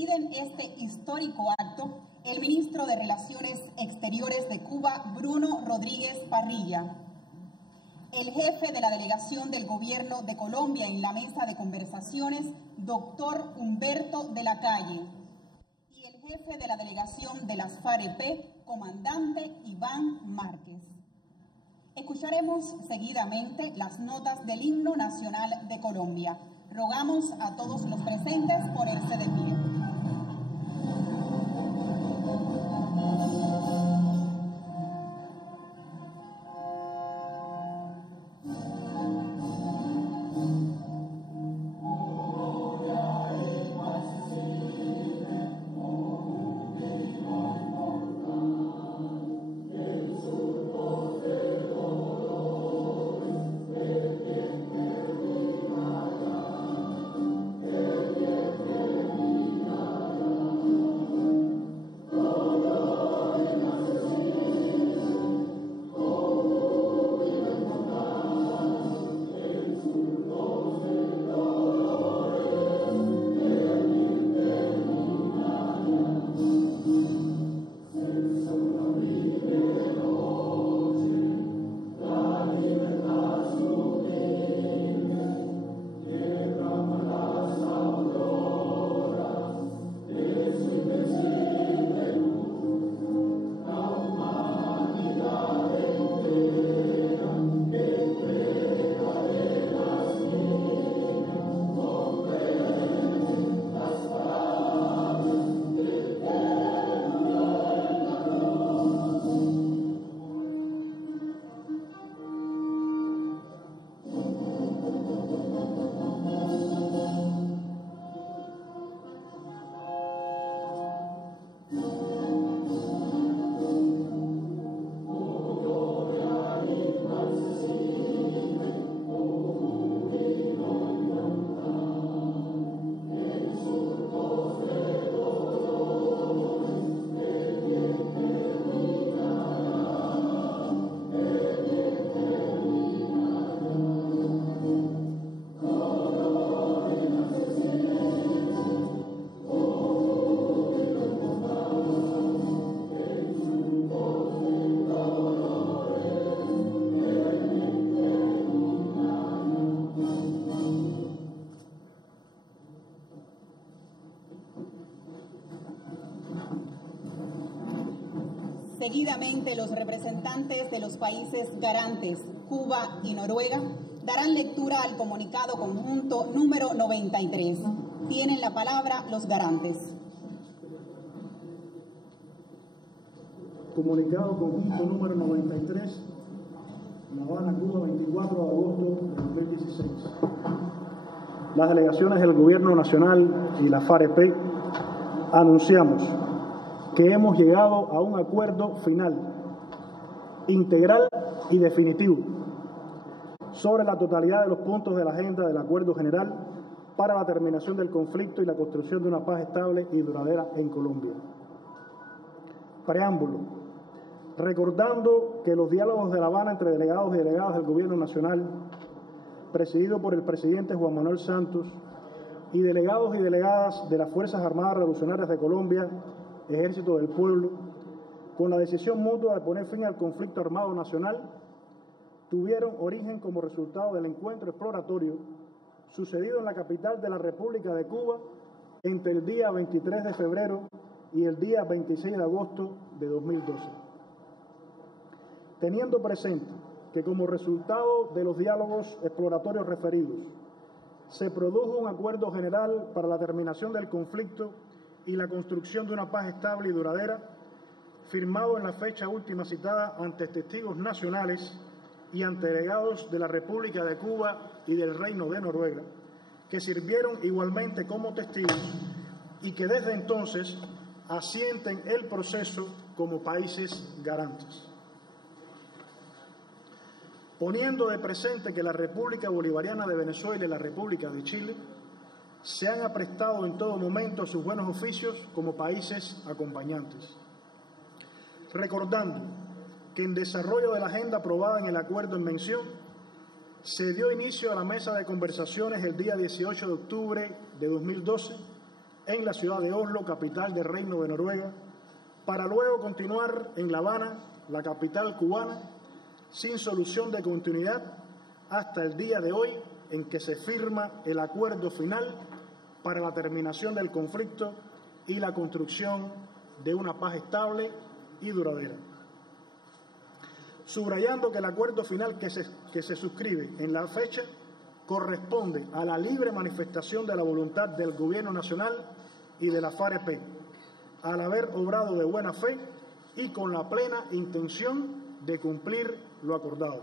presiden este histórico acto el ministro de Relaciones Exteriores de Cuba, Bruno Rodríguez Parrilla, el jefe de la delegación del Gobierno de Colombia en la mesa de conversaciones, doctor Humberto de la Calle, y el jefe de la delegación de las FAREP, comandante Iván Márquez. Escucharemos seguidamente las notas del himno nacional de Colombia. Rogamos a todos los presentes ponerse de pie. Seguidamente, los representantes de los países garantes, Cuba y Noruega, darán lectura al comunicado conjunto número 93. Tienen la palabra los garantes. Comunicado conjunto número 93, La Habana, Cuba, 24 de agosto de 2016. Las delegaciones del Gobierno Nacional y la FAREP anunciamos que hemos llegado a un acuerdo final, integral y definitivo sobre la totalidad de los puntos de la agenda del Acuerdo General para la terminación del conflicto y la construcción de una paz estable y duradera en Colombia. Preámbulo. Recordando que los diálogos de La Habana entre delegados y delegadas del Gobierno Nacional, presidido por el presidente Juan Manuel Santos, y delegados y delegadas de las Fuerzas Armadas Revolucionarias de Colombia, Ejército del Pueblo, con la decisión mutua de poner fin al conflicto armado nacional, tuvieron origen como resultado del encuentro exploratorio sucedido en la capital de la República de Cuba entre el día 23 de febrero y el día 26 de agosto de 2012. Teniendo presente que como resultado de los diálogos exploratorios referidos, se produjo un acuerdo general para la terminación del conflicto y la construcción de una paz estable y duradera, firmado en la fecha última citada ante testigos nacionales y ante delegados de la República de Cuba y del Reino de Noruega, que sirvieron igualmente como testigos y que desde entonces asienten el proceso como países garantes. Poniendo de presente que la República Bolivariana de Venezuela y la República de Chile se han aprestado en todo momento a sus buenos oficios como países acompañantes. Recordando que en desarrollo de la agenda aprobada en el acuerdo en mención, se dio inicio a la mesa de conversaciones el día 18 de octubre de 2012 en la ciudad de Oslo, capital del Reino de Noruega, para luego continuar en La Habana, la capital cubana, sin solución de continuidad hasta el día de hoy en que se firma el acuerdo final para la terminación del conflicto y la construcción de una paz estable y duradera. Subrayando que el acuerdo final que se suscribe en la fecha corresponde a la libre manifestación de la voluntad del Gobierno Nacional y de la FAREP, al haber obrado de buena fe y con la plena intención de cumplir lo acordado.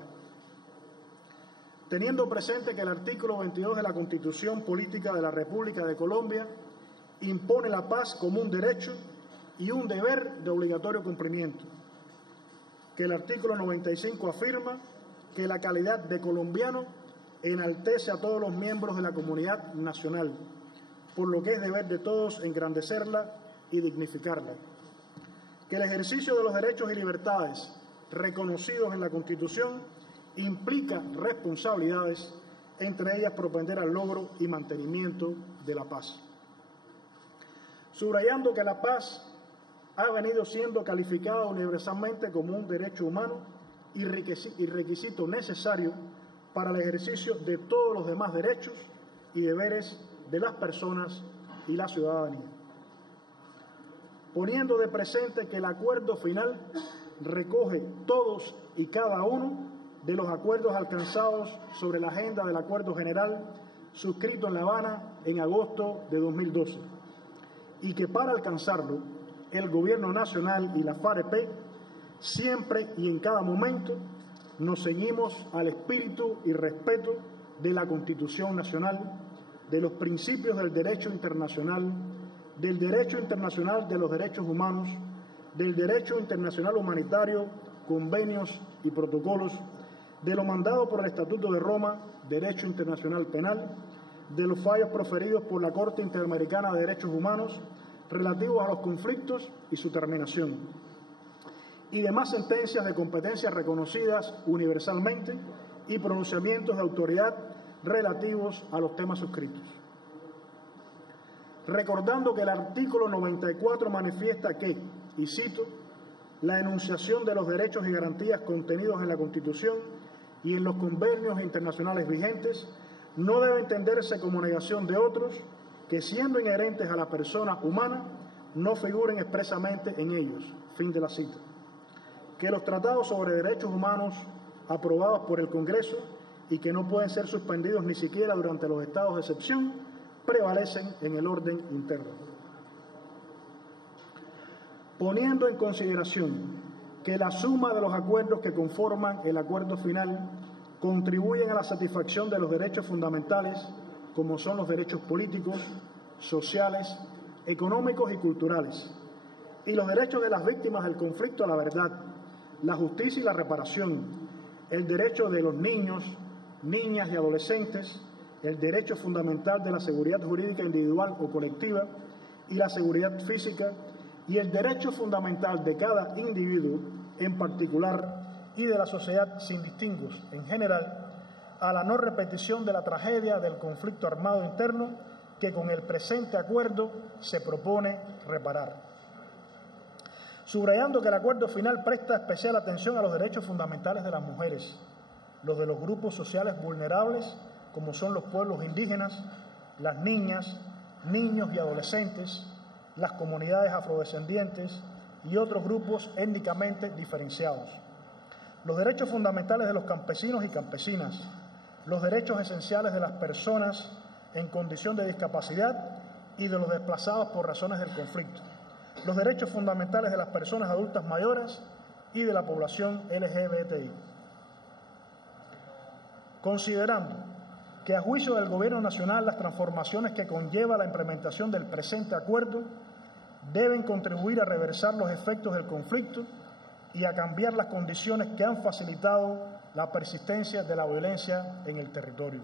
Teniendo presente que el artículo 22 de la Constitución Política de la República de Colombia impone la paz como un derecho y un deber de obligatorio cumplimiento, que el artículo 95 afirma que la calidad de colombiano enaltece a todos los miembros de la comunidad nacional, por lo que es deber de todos engrandecerla y dignificarla, que el ejercicio de los derechos y libertades reconocidos en la Constitución implica responsabilidades, entre ellas propender al logro y mantenimiento de la paz. Subrayando que la paz ha venido siendo calificada universalmente como un derecho humano y requisito necesario para el ejercicio de todos los demás derechos y deberes de las personas y la ciudadanía. Poniendo de presente que el acuerdo final recoge todos y cada uno de los acuerdos alcanzados sobre la agenda del Acuerdo General suscrito en La Habana en agosto de 2012, y que para alcanzarlo el Gobierno Nacional y la FAREP siempre y en cada momento nos ceñimos al espíritu y respeto de la Constitución Nacional, de los principios del derecho internacional, del derecho internacional de los derechos humanos, del derecho internacional humanitario, convenios y protocolos, de lo mandado por el Estatuto de Roma, derecho internacional penal, de los fallos proferidos por la Corte Interamericana de Derechos Humanos relativos a los conflictos y su terminación, y demás sentencias de competencias reconocidas universalmente y pronunciamientos de autoridad relativos a los temas suscritos. Recordando que el artículo 94 manifiesta que, y cito, la enunciación de los derechos y garantías contenidos en la Constitución y en los convenios internacionales vigentes no debe entenderse como negación de otros que, siendo inherentes a la persona humana, no figuren expresamente en ellos. Fin de la cita. Que los tratados sobre derechos humanos aprobados por el Congreso y que no pueden ser suspendidos ni siquiera durante los estados de excepción prevalecen en el orden interno. Poniendo en consideración que la suma de los acuerdos que conforman el acuerdo final contribuyen a la satisfacción de los derechos fundamentales, como son los derechos políticos, sociales, económicos y culturales, y los derechos de las víctimas del conflicto a la verdad, la justicia y la reparación, el derecho de los niños, niñas y adolescentes, el derecho fundamental de la seguridad jurídica individual o colectiva y la seguridad física, y el derecho fundamental de cada individuo en particular y de la sociedad sin distingos en general, a la no repetición de la tragedia del conflicto armado interno que con el presente acuerdo se propone reparar. Subrayando que el acuerdo final presta especial atención a los derechos fundamentales de las mujeres, los de los grupos sociales vulnerables, como son los pueblos indígenas, las niñas, niños y adolescentes, las comunidades afrodescendientes y otros grupos étnicamente diferenciados, los derechos fundamentales de los campesinos y campesinas, los derechos esenciales de las personas en condición de discapacidad y de los desplazados por razones del conflicto, los derechos fundamentales de las personas adultas mayores y de la población LGBTI. Considerando que a juicio del Gobierno Nacional las transformaciones que conlleva la implementación del presente acuerdo deben contribuir a reversar los efectos del conflicto y a cambiar las condiciones que han facilitado la persistencia de la violencia en el territorio.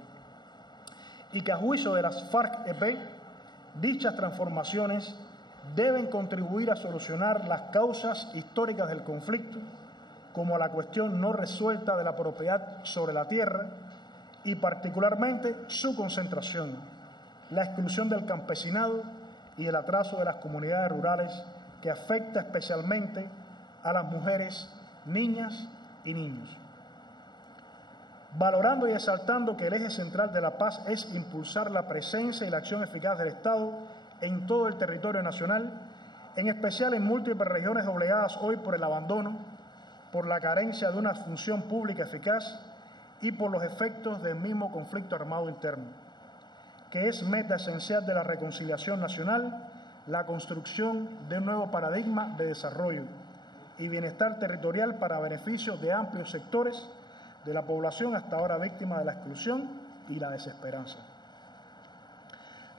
Y que a juicio de las FARC-EP, dichas transformaciones deben contribuir a solucionar las causas históricas del conflicto, como la cuestión no resuelta de la propiedad sobre la tierra y particularmente su concentración, la exclusión del campesinado y el atraso de las comunidades rurales que afecta especialmente a las mujeres, niñas y niños. Valorando y exaltando que el eje central de la paz es impulsar la presencia y la acción eficaz del Estado en todo el territorio nacional, en especial en múltiples regiones doblegadas hoy por el abandono, por la carencia de una función pública eficaz y por los efectos del mismo conflicto armado interno, que es meta esencial de la reconciliación nacional, la construcción de un nuevo paradigma de desarrollo y bienestar territorial para beneficio de amplios sectores de la población hasta ahora víctima de la exclusión y la desesperanza.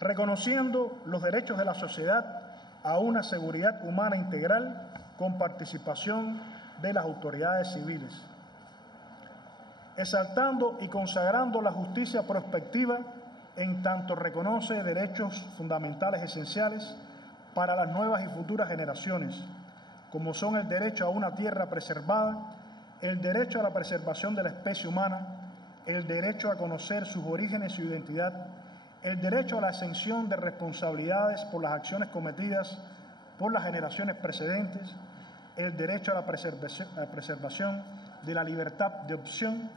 Reconociendo los derechos de la sociedad a una seguridad humana integral con participación de las autoridades civiles. Exaltando y consagrando la justicia prospectiva en tanto reconoce derechos fundamentales esenciales para las nuevas y futuras generaciones, como son el derecho a una tierra preservada, el derecho a la preservación de la especie humana, el derecho a conocer sus orígenes y su identidad, el derecho a la exención de responsabilidades por las acciones cometidas por las generaciones precedentes, el derecho a la preservación de la libertad de opción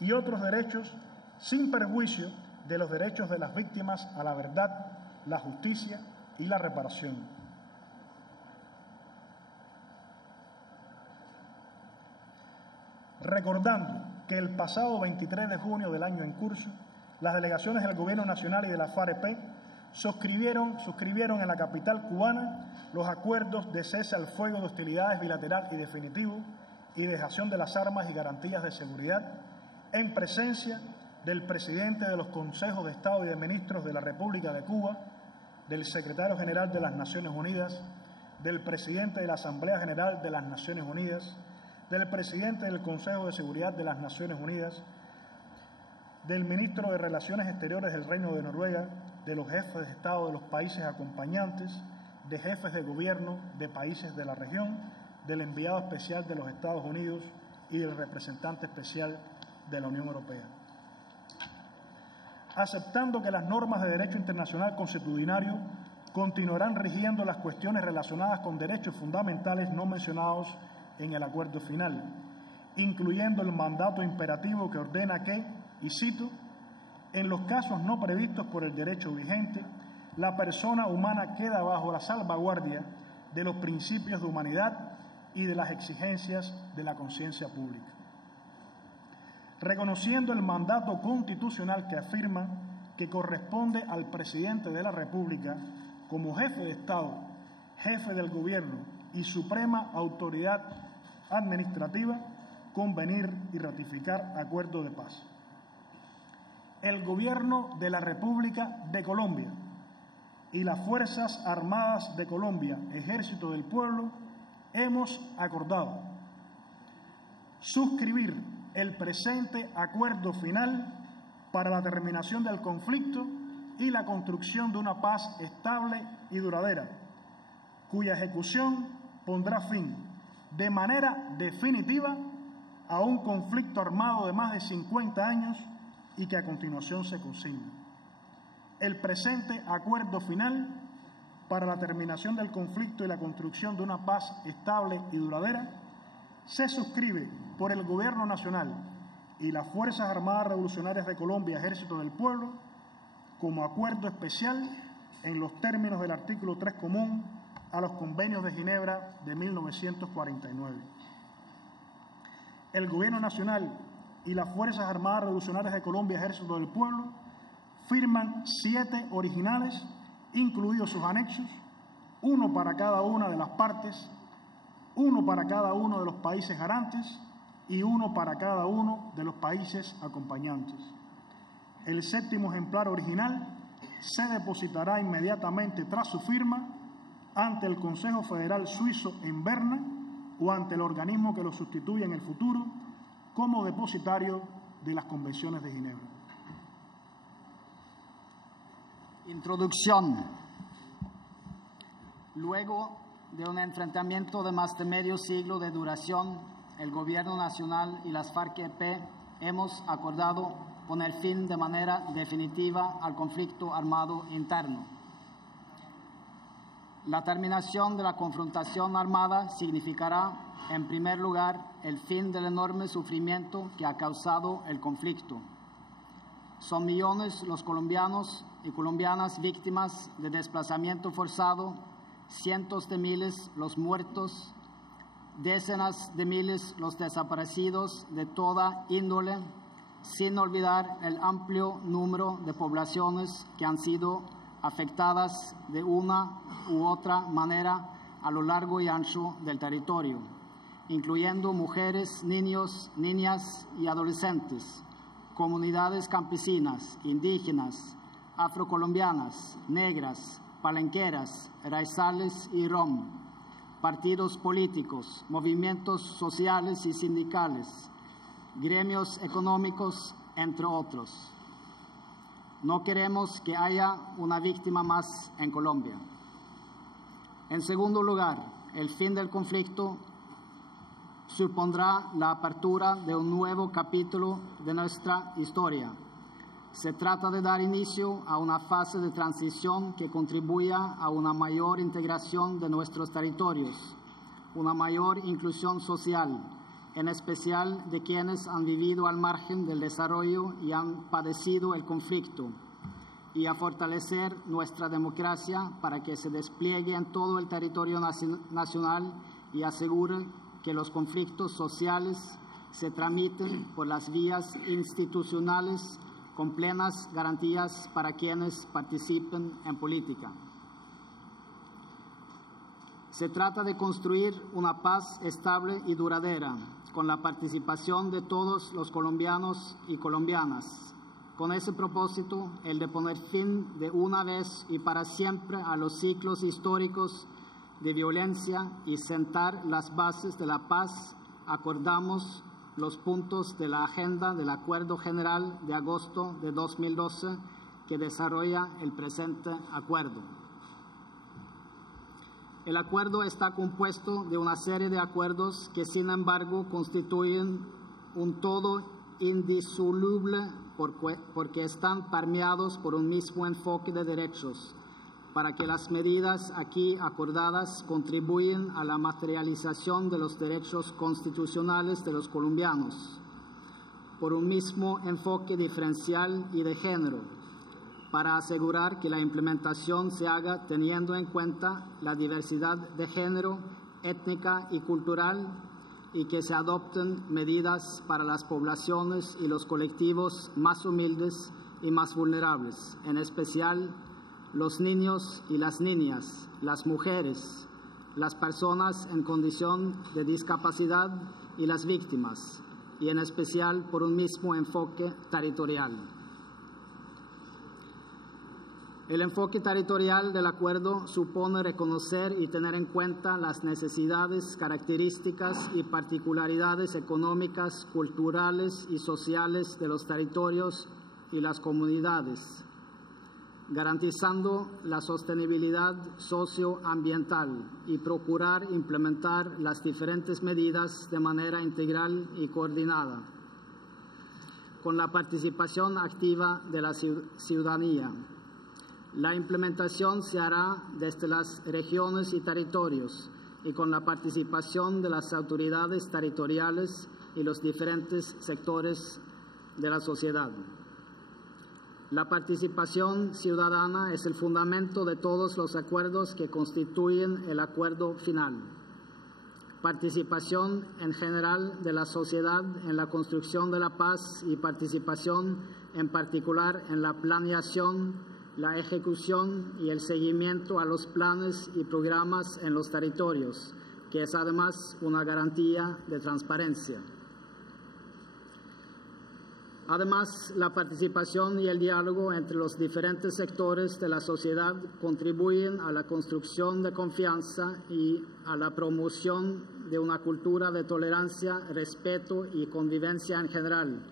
y otros derechos sin perjuicio de los derechos de las víctimas a la verdad, la justicia y la reparación. Recordando que el pasado 23 de junio del año en curso, las delegaciones del Gobierno Nacional y de la FAREP suscribieron en la capital cubana los acuerdos de cese al fuego de hostilidades bilateral y definitivo y dejación de las armas y garantías de seguridad en presencia del presidente de los Consejos de Estado y de Ministros de la República de Cuba, del secretario general de las Naciones Unidas, del presidente de la Asamblea General de las Naciones Unidas, del presidente del Consejo de Seguridad de las Naciones Unidas, del ministro de Relaciones Exteriores del Reino de Noruega, de los jefes de Estado de los países acompañantes, de jefes de gobierno de países de la región, del enviado especial de los Estados Unidos y del representante especial de la Unión Europea. Aceptando que las normas de derecho internacional consuetudinario continuarán rigiendo las cuestiones relacionadas con derechos fundamentales no mencionados en el acuerdo final, incluyendo el mandato imperativo que ordena que, y cito, en los casos no previstos por el derecho vigente, la persona humana queda bajo la salvaguardia de los principios de humanidad y de las exigencias de la conciencia pública. Reconociendo el mandato constitucional que afirma que corresponde al presidente de la República como jefe de Estado, jefe del gobierno y suprema autoridad administrativa, convenir y ratificar acuerdos de paz. El Gobierno de la República de Colombia y las Fuerzas Armadas de Colombia, Ejército del Pueblo, hemos acordado suscribir el presente acuerdo final para la terminación del conflicto y la construcción de una paz estable y duradera, cuya ejecución pondrá fin de manera definitiva a un conflicto armado de más de 50 años y que a continuación se consigna. El presente acuerdo final para la terminación del conflicto y la construcción de una paz estable y duradera se suscribe por el Gobierno Nacional y las Fuerzas Armadas Revolucionarias de Colombia, Ejército del Pueblo, como acuerdo especial en los términos del artículo 3 común a los convenios de Ginebra de 1949. El Gobierno Nacional y las Fuerzas Armadas Revolucionarias de Colombia, Ejército del Pueblo, firman 7 originales, incluidos sus anexos, uno para cada una de las partes, uno para cada uno de los países garantes y uno para cada uno de los países acompañantes. El 7º ejemplar original se depositará inmediatamente tras su firma ante el Consejo Federal Suizo en Berna o ante el organismo que lo sustituya en el futuro como depositario de las Convenciones de Ginebra. Introducción. Luego de un enfrentamiento de más de medio siglo de duración, el Gobierno Nacional y las FARC-EP hemos acordado poner fin de manera definitiva al conflicto armado interno. La terminación de la confrontación armada significará, en primer lugar, el fin del enorme sufrimiento que ha causado el conflicto. Son millones los colombianos y colombianas víctimas de desplazamiento forzado, cientos de miles los muertos, decenas de miles los desaparecidos de toda índole, sin olvidar el amplio número de poblaciones que han sido afectadas de una u otra manera a lo largo y ancho del territorio, incluyendo mujeres, niños, niñas y adolescentes, comunidades campesinas, indígenas, afrocolombianas, negras, palenqueras, raizales y rom, partidos políticos, movimientos sociales y sindicales, gremios económicos, entre otros. No queremos que haya una víctima más en Colombia. En segundo lugar, el fin del conflicto supondrá la apertura de un nuevo capítulo de nuestra historia. Se trata de dar inicio a una fase de transición que contribuya a una mayor integración de nuestros territorios, una mayor inclusión social, en especial de quienes han vivido al margen del desarrollo y han padecido el conflicto, y a fortalecer nuestra democracia para que se despliegue en todo el territorio nacional y asegure que los conflictos sociales se tramiten por las vías institucionales con plenas garantías para quienes participen en política. Se trata de construir una paz estable y duradera, con la participación de todos los colombianos y colombianas. Con ese propósito, el de poner fin de una vez y para siempre a los ciclos históricos de violencia y sentar las bases de la paz, acordamos los puntos de la agenda del Acuerdo General de agosto de 2012 que desarrolla el presente acuerdo. El acuerdo está compuesto de una serie de acuerdos que, sin embargo, constituyen un todo indisoluble porque están permeados por un mismo enfoque de derechos, para que las medidas aquí acordadas contribuyan a la materialización de los derechos constitucionales de los colombianos, por un mismo enfoque diferencial y de género, para asegurar que la implementación se haga teniendo en cuenta la diversidad de género, étnica y cultural, y que se adopten medidas para las poblaciones y los colectivos más humildes y más vulnerables, en especial los niños y las niñas, las mujeres, las personas en condición de discapacidad y las víctimas, y en especial por un mismo enfoque territorial. El enfoque territorial del acuerdo supone reconocer y tener en cuenta las necesidades, características y particularidades económicas, culturales y sociales de los territorios y las comunidades, garantizando la sostenibilidad socioambiental y procurar implementar las diferentes medidas de manera integral y coordinada, con la participación activa de la ciudadanía. La implementación se hará desde las regiones y territorios y con la participación de las autoridades territoriales y los diferentes sectores de la sociedad. La participación ciudadana es el fundamento de todos los acuerdos que constituyen el acuerdo final. Participación en general de la sociedad en la construcción de la paz y participación en particular en la planeación, la ejecución y el seguimiento a los planes y programas en los territorios, que es además una garantía de transparencia. Además, la participación y el diálogo entre los diferentes sectores de la sociedad contribuyen a la construcción de confianza y a la promoción de una cultura de tolerancia, respeto y convivencia en general,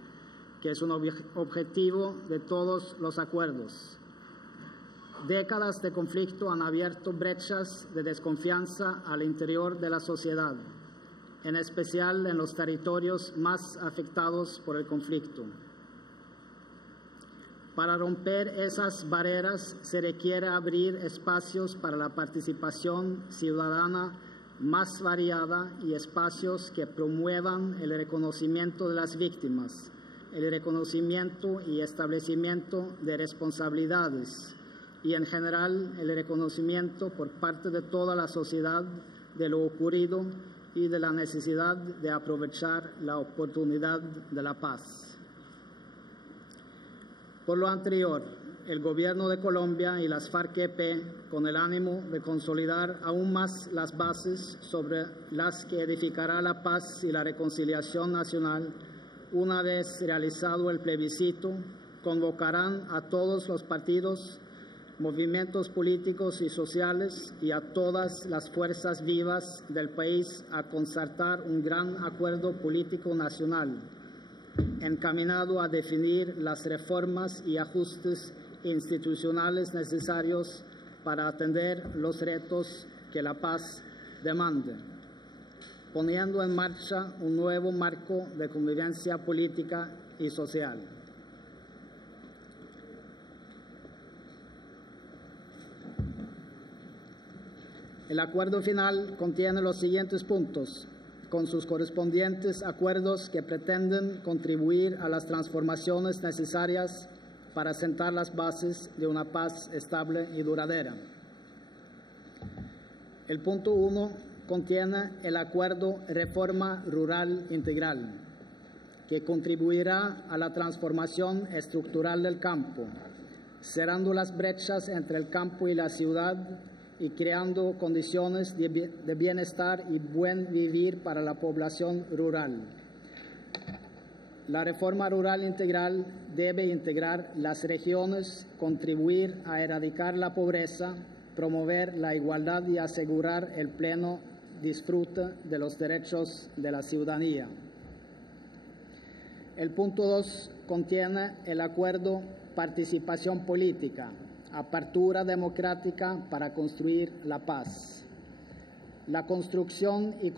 que es un objetivo de todos los acuerdos. Décadas de conflicto han abierto brechas de desconfianza al interior de la sociedad, en especial en los territorios más afectados por el conflicto. Para romper esas barreras se requiere abrir espacios para la participación ciudadana más variada y espacios que promuevan el reconocimiento de las víctimas, el reconocimiento y establecimiento de responsabilidades y en general el reconocimiento por parte de toda la sociedad de lo ocurrido y de la necesidad de aprovechar la oportunidad de la paz. Por lo anterior, el Gobierno de Colombia y las FARC-EP, con el ánimo de consolidar aún más las bases sobre las que edificará la paz y la reconciliación nacional, una vez realizado el plebiscito, convocarán a todos los partidos, movimientos políticos y sociales y a todas las fuerzas vivas del país a concertar un gran acuerdo político nacional encaminado a definir las reformas y ajustes institucionales necesarios para atender los retos que la paz demanda, poniendo en marcha un nuevo marco de convivencia política y social. El acuerdo final contiene los siguientes puntos, con sus correspondientes acuerdos que pretenden contribuir a las transformaciones necesarias para sentar las bases de una paz estable y duradera. El punto 1 contiene el acuerdo Reforma Rural Integral, que contribuirá a la transformación estructural del campo, cerrando las brechas entre el campo y la ciudad y creando condiciones de bienestar y buen vivir para la población rural. La reforma rural integral debe integrar las regiones, contribuir a erradicar la pobreza, promover la igualdad y asegurar el pleno disfrute de los derechos de la ciudadanía. El punto 2 contiene el acuerdo Participación Política, apertura democrática para construir la paz. La construcción y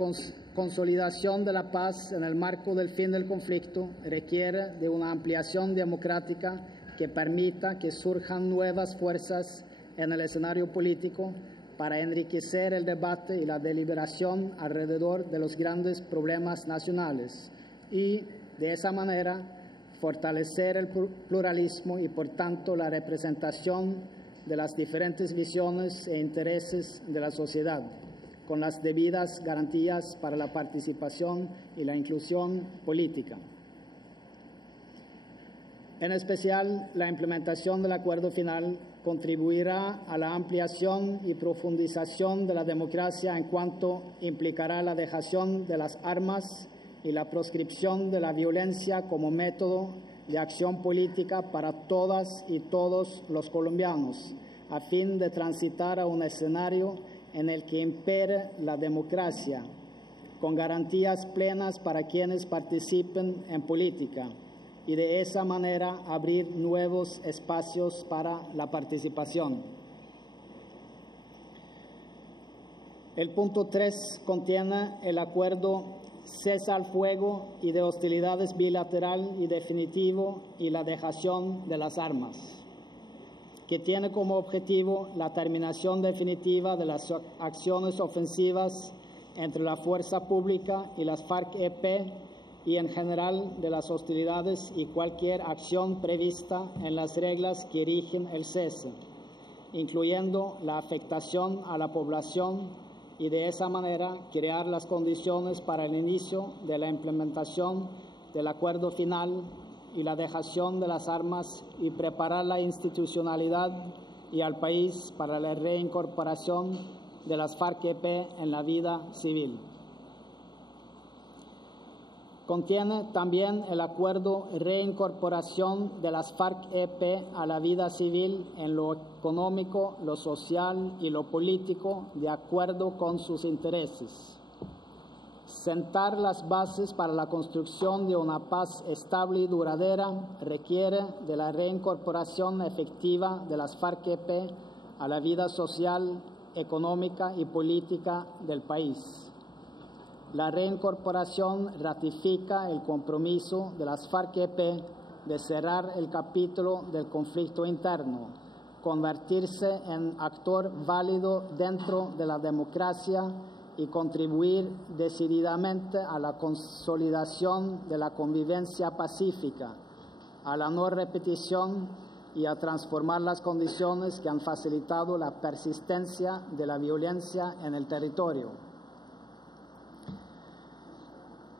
consolidación de la paz en el marco del fin del conflicto requiere de una ampliación democrática que permita que surjan nuevas fuerzas en el escenario político para enriquecer el debate y la deliberación alrededor de los grandes problemas nacionales y, de esa manera, fortalecer el pluralismo y, por tanto, la representación de las diferentes visiones e intereses de la sociedad, con las debidas garantías para la participación y la inclusión política. En especial, la implementación del acuerdo final contribuirá a la ampliación y profundización de la democracia en cuanto implicará la dejación de las armas y la proscripción de la violencia como método de acción política para todas y todos los colombianos, a fin de transitar a un escenario en el que impere la democracia, con garantías plenas para quienes participen en política, y de esa manera abrir nuevos espacios para la participación. El punto 3 contiene el acuerdo cese al fuego y de hostilidades bilateral y definitivo y la dejación de las armas, que tiene como objetivo la terminación definitiva de las acciones ofensivas entre la fuerza pública y las FARC-EP y en general de las hostilidades y cualquier acción prevista en las reglas que rigen el cese, incluyendo la afectación a la población y de esa manera crear las condiciones para el inicio de la implementación del acuerdo final y la dejación de las armas y preparar la institucionalidad y al país para la reincorporación de las FARC-EP en la vida civil. Contiene también el acuerdo reincorporación de las FARC-EP a la vida civil en lo económico, lo social y lo político de acuerdo con sus intereses. Sentar las bases para la construcción de una paz estable y duradera requiere de la reincorporación efectiva de las FARC-EP a la vida social, económica y política del país. La reincorporación ratifica el compromiso de las FARC-EP de cerrar el capítulo del conflicto interno, convertirse en actor válido dentro de la democracia y contribuir decididamente a la consolidación de la convivencia pacífica, a la no repetición y a transformar las condiciones que han facilitado la persistencia de la violencia en el territorio.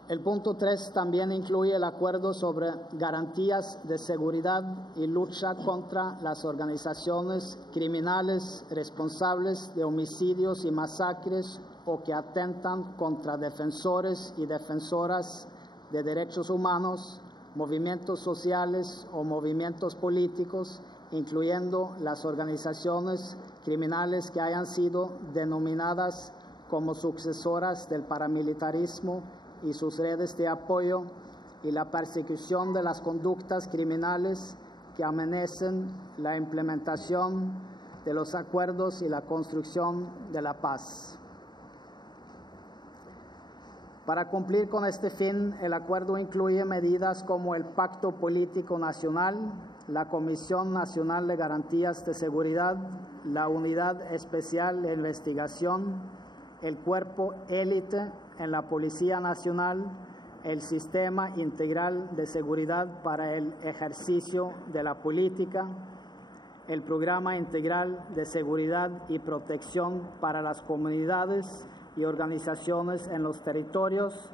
El punto 3 también incluye el acuerdo sobre garantías de seguridad y lucha contra las organizaciones criminales responsables de homicidios y masacres o que atentan contra defensores y defensoras de derechos humanos, movimientos sociales o movimientos políticos, incluyendo las organizaciones criminales que hayan sido denominadas como sucesoras del paramilitarismo y sus redes de apoyo, y la persecución de las conductas criminales que amenacen la implementación de los acuerdos y la construcción de la paz. Para cumplir con este fin, el acuerdo incluye medidas como el Pacto Político Nacional, la Comisión Nacional de Garantías de Seguridad, la Unidad Especial de Investigación, el Cuerpo Élite en la Policía Nacional, el Sistema Integral de Seguridad para el Ejercicio de la Política, el Programa Integral de Seguridad y Protección para las Comunidades y Organizaciones en los Territorios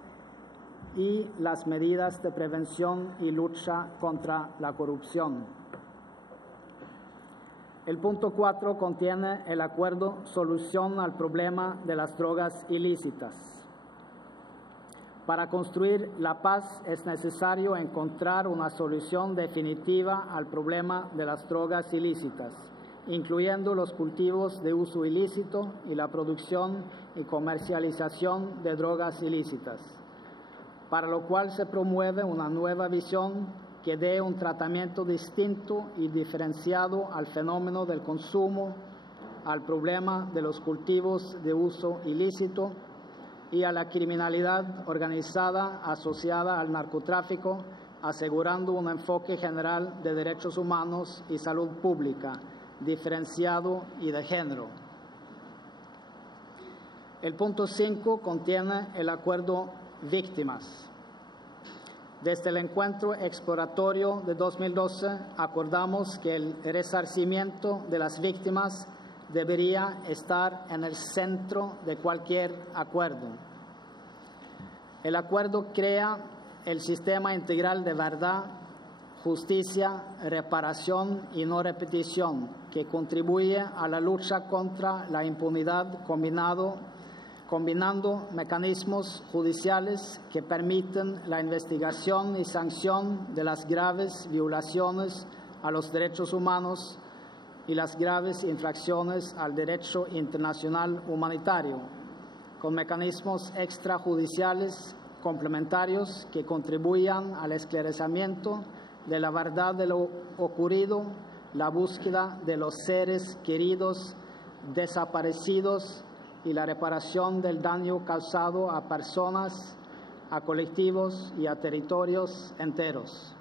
y las medidas de prevención y lucha contra la corrupción. El punto 4 contiene el acuerdo Solución al problema de las drogas ilícitas. Para construir la paz es necesario encontrar una solución definitiva al problema de las drogas ilícitas, incluyendo los cultivos de uso ilícito y la producción y comercialización de drogas ilícitas, para lo cual se promueve una nueva visión que dé un tratamiento distinto y diferenciado al fenómeno del consumo, al problema de los cultivos de uso ilícito y a la criminalidad organizada asociada al narcotráfico, asegurando un enfoque general de derechos humanos y salud pública, diferenciado y de género. El punto 5 contiene el acuerdo Víctimas. Desde el encuentro exploratorio de 2012 acordamos que el resarcimiento de las víctimas debería estar en el centro de cualquier acuerdo. El acuerdo crea el sistema integral de verdad, justicia, reparación y no repetición, que contribuye a la lucha contra la impunidad combinando mecanismos judiciales que permiten la investigación y sanción de las graves violaciones a los derechos humanos y las graves infracciones al derecho internacional humanitario, con mecanismos extrajudiciales complementarios que contribuyan al esclarecimiento de la verdad de lo ocurrido, la búsqueda de los seres queridos desaparecidos y la reparación del daño causado a personas, a colectivos y a territorios enteros.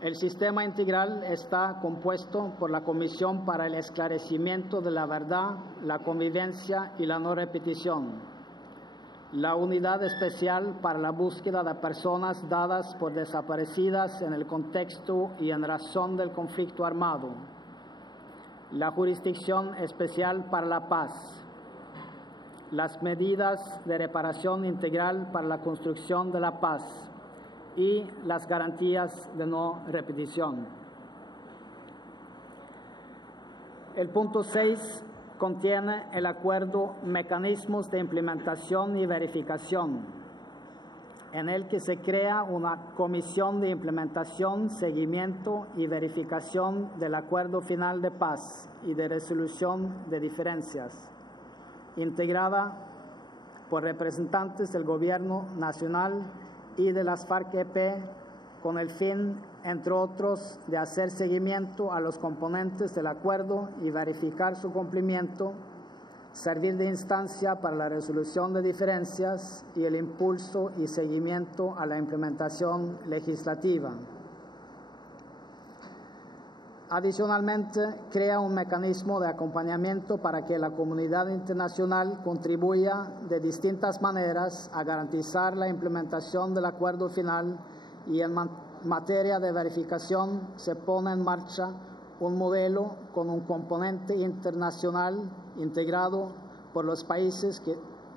El sistema integral está compuesto por la Comisión para el Esclarecimiento de la Verdad, la Convivencia y la No Repetición, la Unidad Especial para la Búsqueda de Personas dadas por desaparecidas en el contexto y en razón del conflicto armado, la Jurisdicción Especial para la Paz, las medidas de reparación integral para la construcción de la paz y las garantías de no repetición. El punto 6 contiene el acuerdo Mecanismos de Implementación y Verificación, en el que se crea una comisión de implementación, seguimiento y verificación del acuerdo final de paz y de resolución de diferencias, integrada por representantes del Gobierno Nacional y de las FARC-EP, con el fin, entre otros, de hacer seguimiento a los componentes del acuerdo y verificar su cumplimiento, servir de instancia para la resolución de diferencias y el impulso y seguimiento a la implementación legislativa. Adicionalmente, crea un mecanismo de acompañamiento para que la comunidad internacional contribuya de distintas maneras a garantizar la implementación del acuerdo final y en materia de verificación se pone en marcha un modelo con un componente internacional integrado por los países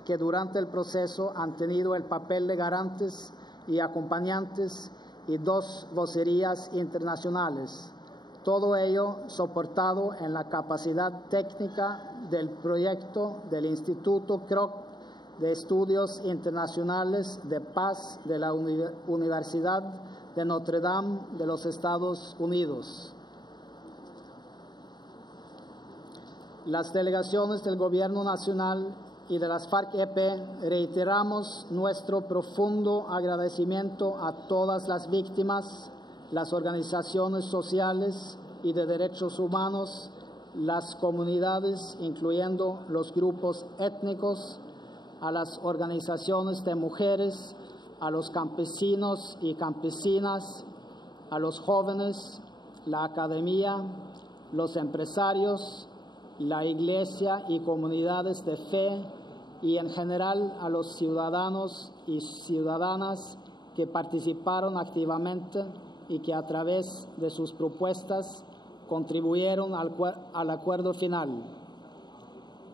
que durante el proceso han tenido el papel de garantes y acompañantes y 2 vocerías internacionales. Todo ello soportado en la capacidad técnica del proyecto del Instituto Kroc de Estudios Internacionales de Paz de la Universidad de Notre Dame de los Estados Unidos. Las delegaciones del Gobierno Nacional y de las FARC-EP reiteramos nuestro profundo agradecimiento a todas las víctimas, las organizaciones sociales y de derechos humanos, las comunidades, incluyendo los grupos étnicos, a las organizaciones de mujeres, a los campesinos y campesinas, a los jóvenes, la academia, los empresarios, la iglesia y comunidades de fe y en general a los ciudadanos y ciudadanas que participaron activamente y que a través de sus propuestas contribuyeron al acuerdo final.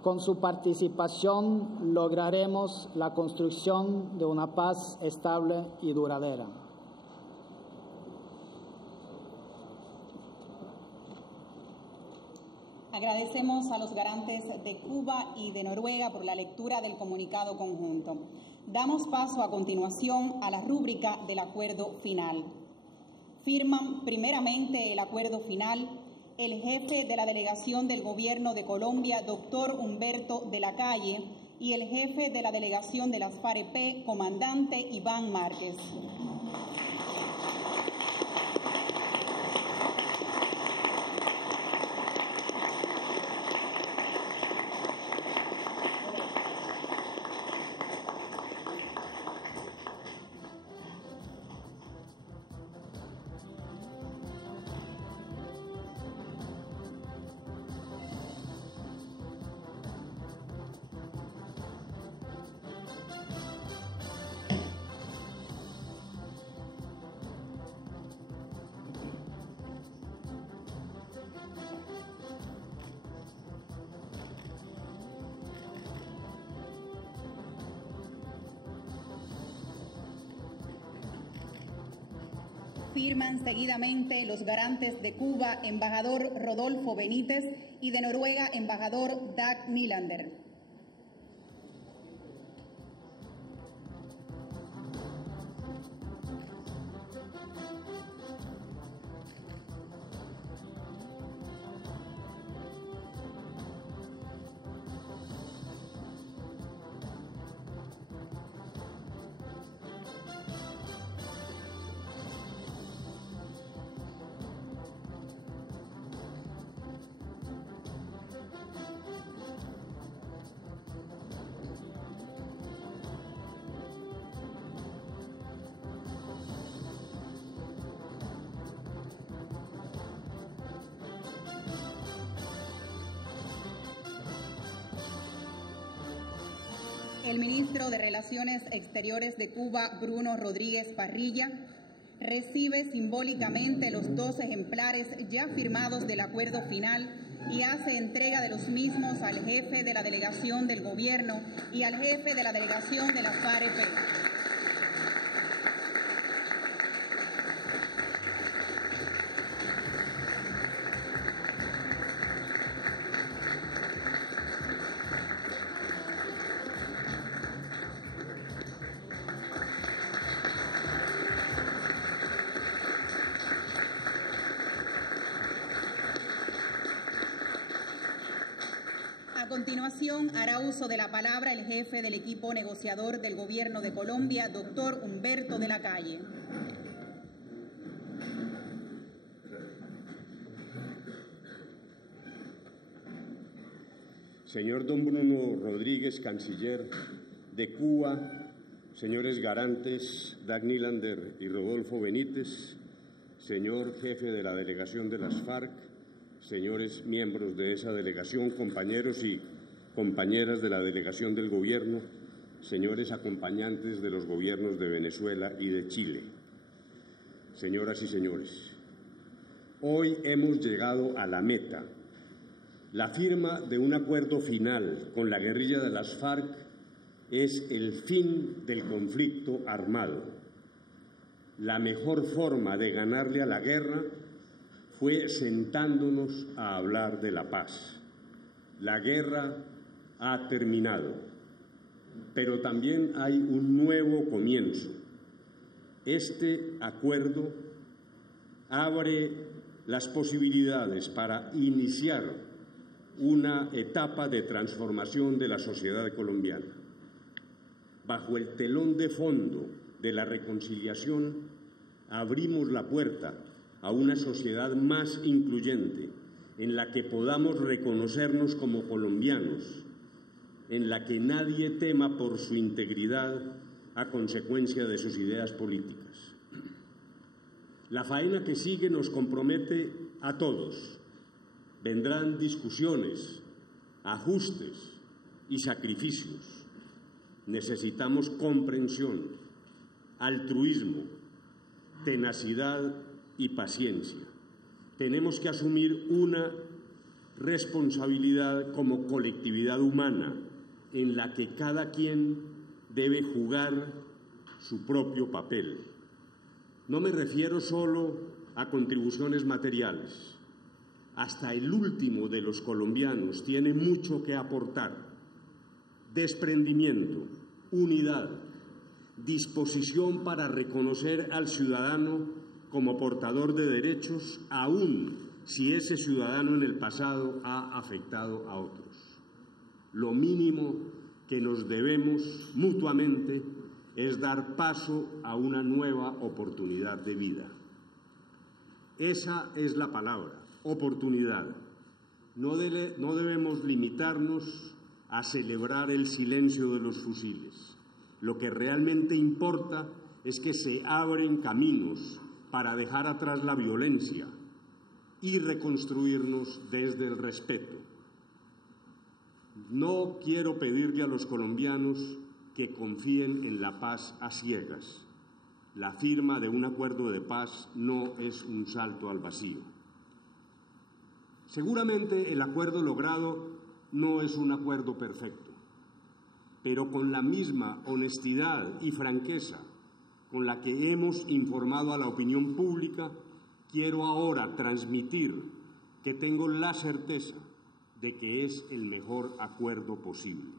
Con su participación lograremos la construcción de una paz estable y duradera. Agradecemos a los garantes de Cuba y de Noruega por la lectura del comunicado conjunto. Damos paso a continuación a la rúbrica del acuerdo final. Firman primeramente el acuerdo final el jefe de la delegación del Gobierno de Colombia, doctor Humberto de la Calle, y el jefe de la delegación de las FARC-EP, comandante Iván Márquez. Firman seguidamente los garantes de Cuba, embajador Rodolfo Benítez, y de Noruega, embajador Dag Nylander. El ministro de Relaciones Exteriores de Cuba, Bruno Rodríguez Parrilla, recibe simbólicamente los 2 ejemplares ya firmados del acuerdo final y hace entrega de los mismos al jefe de la delegación del Gobierno y al jefe de la delegación de la FARC-EP. A continuación, hará uso de la palabra el jefe del equipo negociador del Gobierno de Colombia, doctor Humberto de la Calle. señor don Bruno Rodríguez, canciller de Cuba, señores garantes Dag Nylander y Rodolfo Benítez, señor jefe de la delegación de las FARC, señores miembros de esa delegación, compañeros y compañeras de la delegación del Gobierno, señores acompañantes de los gobiernos de Venezuela y de Chile, señoras y señores, hoy hemos llegado a la meta. La firma de un acuerdo final con la guerrilla de las FARC es el fin del conflicto armado. La mejor forma de ganarle a la guerra fue sentándonos a hablar de la paz. La guerra ha terminado, pero también hay un nuevo comienzo. Este acuerdo abre las posibilidades para iniciar una etapa de transformación de la sociedad colombiana. Bajo el telón de fondo de la reconciliación, abrimos la puerta a una sociedad más incluyente, en la que podamos reconocernos como colombianos, en la que nadie tema por su integridad a consecuencia de sus ideas políticas. La faena que sigue nos compromete a todos. Vendrán discusiones, ajustes y sacrificios. Necesitamos comprensión, altruismo, tenacidad y paciencia. Tenemos que asumir una responsabilidad como colectividad humana en la que cada quien debe jugar su propio papel. No me refiero solo a contribuciones materiales. Hasta el último de los colombianos tiene mucho que aportar. Desprendimiento, unidad, disposición para reconocer al ciudadano como portador de derechos, aun si ese ciudadano en el pasado ha afectado a otros. Lo mínimo que nos debemos mutuamente es dar paso a una nueva oportunidad de vida. Esa es la palabra. Oportunidad. No debemos limitarnos a celebrar el silencio de los fusiles. Lo que realmente importa es que se abren caminos para dejar atrás la violencia y reconstruirnos desde el respeto. No quiero pedirle a los colombianos que confíen en la paz a ciegas. La firma de un acuerdo de paz no es un salto al vacío. Seguramente el acuerdo logrado no es un acuerdo perfecto, pero con la misma honestidad y franqueza con la que hemos informado a la opinión pública, quiero ahora transmitir que tengo la certeza de que es el mejor acuerdo posible.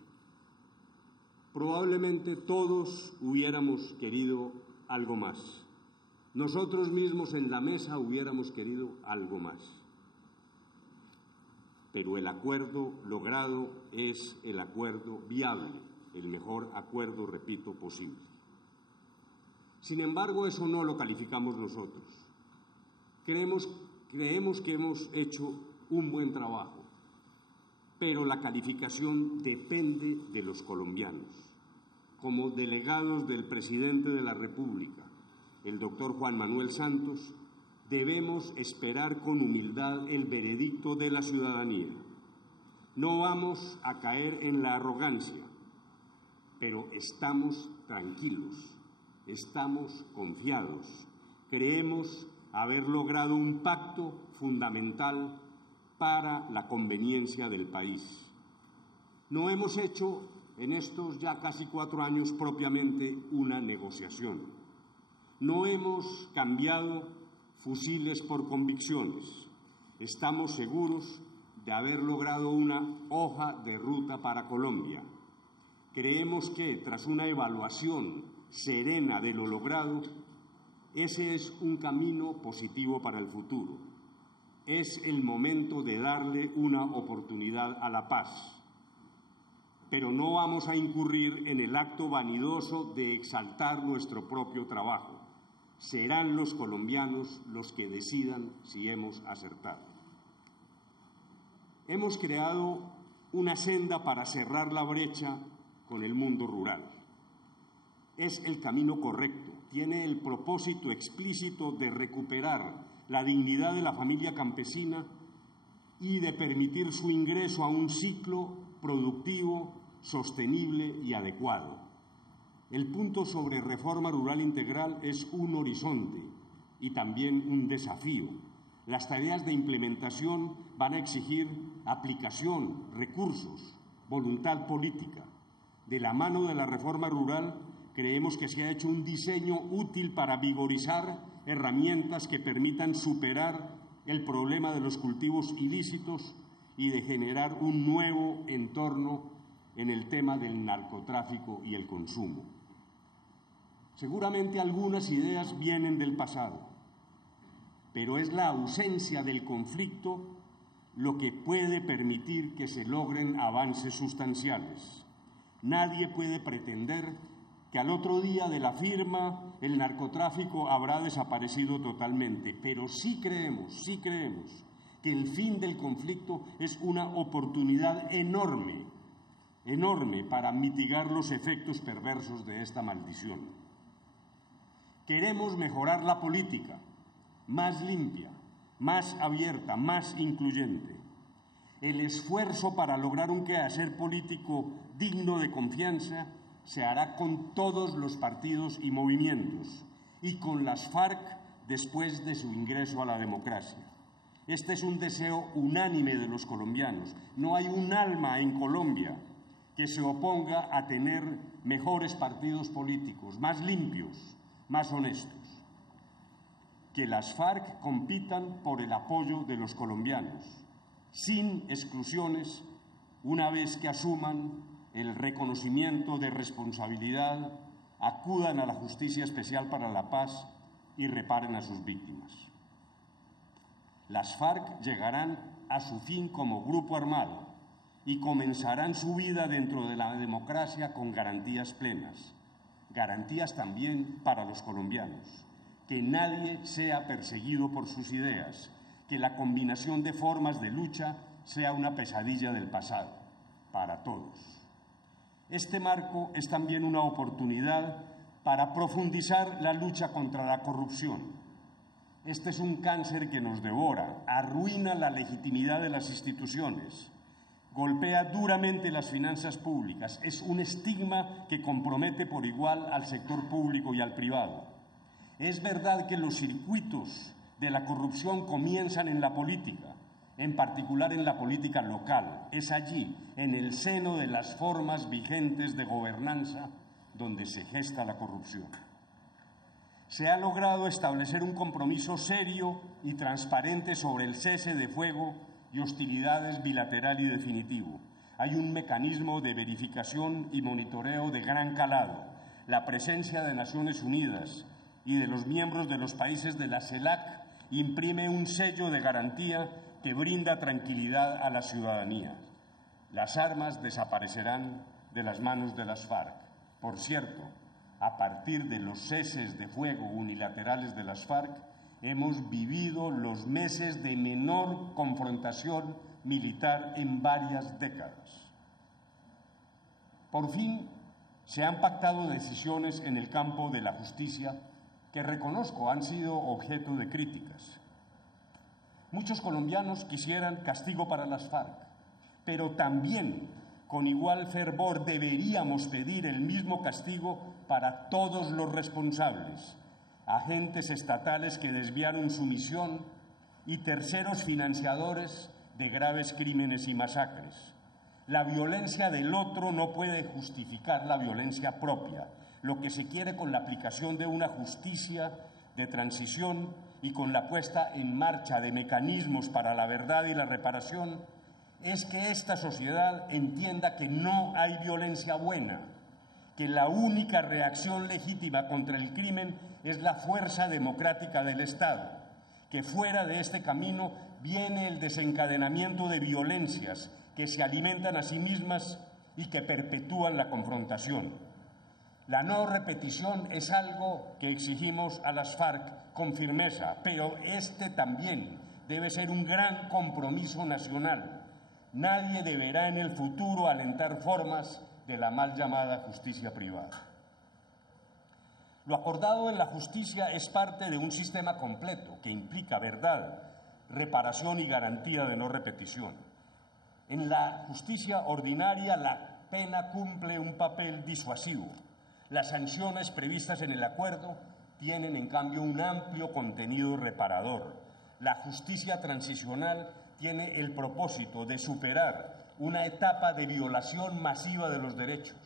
Probablemente todos hubiéramos querido algo más. Nosotros mismos en la mesa hubiéramos querido algo más. Pero el acuerdo logrado es el acuerdo viable, el mejor acuerdo, repito, posible. Sin embargo, eso no lo calificamos nosotros. Creemos que hemos hecho un buen trabajo, pero la calificación depende de los colombianos. Como delegados del presidente de la República, el doctor Juan Manuel Santos, debemos esperar con humildad el veredicto de la ciudadanía. No vamos a caer en la arrogancia, pero estamos tranquilos, estamos confiados. Creemos haber logrado un pacto fundamental para la conveniencia del país. No hemos hecho en estos ya casi 4 años propiamente una negociación. No hemos cambiado fusiles por convicciones. Estamos seguros de haber logrado una hoja de ruta para Colombia. Creemos que, tras una evaluación serena de lo logrado, ese es un camino positivo para el futuro. Es el momento de darle una oportunidad a la paz. Pero no vamos a incurrir en el acto vanidoso de exaltar nuestro propio trabajo. Serán los colombianos los que decidan si hemos acertado. Hemos creado una senda para cerrar la brecha con el mundo rural. Es el camino correcto, tiene el propósito explícito de recuperar la dignidad de la familia campesina y de permitir su ingreso a un ciclo productivo, sostenible y adecuado. El punto sobre reforma rural integral es un horizonte y también un desafío. Las tareas de implementación van a exigir aplicación, recursos, voluntad política. De la mano de la reforma rural, creemos que se ha hecho un diseño útil para vigorizar herramientas que permitan superar el problema de los cultivos ilícitos y de generar un nuevo entorno en el tema del narcotráfico y el consumo. Seguramente algunas ideas vienen del pasado, pero es la ausencia del conflicto lo que puede permitir que se logren avances sustanciales. Nadie puede pretender que al otro día de la firma el narcotráfico habrá desaparecido totalmente, pero sí creemos que el fin del conflicto es una oportunidad enorme para mitigar los efectos perversos de esta maldición. Queremos mejorar la política, más limpia, más abierta, más incluyente. El esfuerzo para lograr un quehacer político digno de confianza se hará con todos los partidos y movimientos y con las FARC después de su ingreso a la democracia. Este es un deseo unánime de los colombianos. No hay un alma en Colombia que se oponga a tener mejores partidos políticos, más limpios, más honestos. Que las FARC compitan por el apoyo de los colombianos, sin exclusiones, una vez que asuman el reconocimiento de responsabilidad, acudan a la Justicia Especial para la Paz y reparen a sus víctimas. Las FARC llegarán a su fin como grupo armado y comenzarán su vida dentro de la democracia con garantías plenas, garantías también para los colombianos, que nadie sea perseguido por sus ideas, que la combinación de formas de lucha sea una pesadilla del pasado, para todos. Este marco es también una oportunidad para profundizar la lucha contra la corrupción. Este es un cáncer que nos devora, arruina la legitimidad de las instituciones, golpea duramente las finanzas públicas, es un estigma que compromete por igual al sector público y al privado. Es verdad que los circuitos de la corrupción comienzan en la política, en particular en la política local. Es allí, en el seno de las formas vigentes de gobernanza, donde se gesta la corrupción. Se ha logrado establecer un compromiso serio y transparente sobre el cese de fuego y hostilidades bilateral y definitivo. Hay un mecanismo de verificación y monitoreo de gran calado. La presencia de Naciones Unidas y de los miembros de los países de la CELAC imprime un sello de garantía que brinda tranquilidad a la ciudadanía. Las armas desaparecerán de las manos de las FARC. Por cierto, a partir de los ceses de fuego unilaterales de las FARC, hemos vivido los meses de menor confrontación militar en varias décadas. Por fin, se han pactado decisiones en el campo de la justicia que reconozco han sido objeto de críticas. Muchos colombianos quisieran castigo para las FARC, pero también con igual fervor deberíamos pedir el mismo castigo para todos los responsables, agentes estatales que desviaron su misión y terceros financiadores de graves crímenes y masacres. La violencia del otro no puede justificar la violencia propia. Lo que se quiere con la aplicación de una justicia de transición y con la puesta en marcha de mecanismos para la verdad y la reparación es que esta sociedad entienda que no hay violencia buena, que la única reacción legítima contra el crimen es la fuerza democrática del Estado, que fuera de este camino viene el desencadenamiento de violencias que se alimentan a sí mismas y que perpetúan la confrontación. La no repetición es algo que exigimos a las FARC con firmeza, pero este también debe ser un gran compromiso nacional. Nadie deberá en el futuro alentar formas de la mal llamada justicia privada. Lo acordado en la justicia es parte de un sistema completo que implica verdad, reparación y garantía de no repetición. En la justicia ordinaria, la pena cumple un papel disuasivo. Las sanciones previstas en el acuerdo tienen, en cambio, un amplio contenido reparador. La justicia transicional tiene el propósito de superar una etapa de violación masiva de los derechos.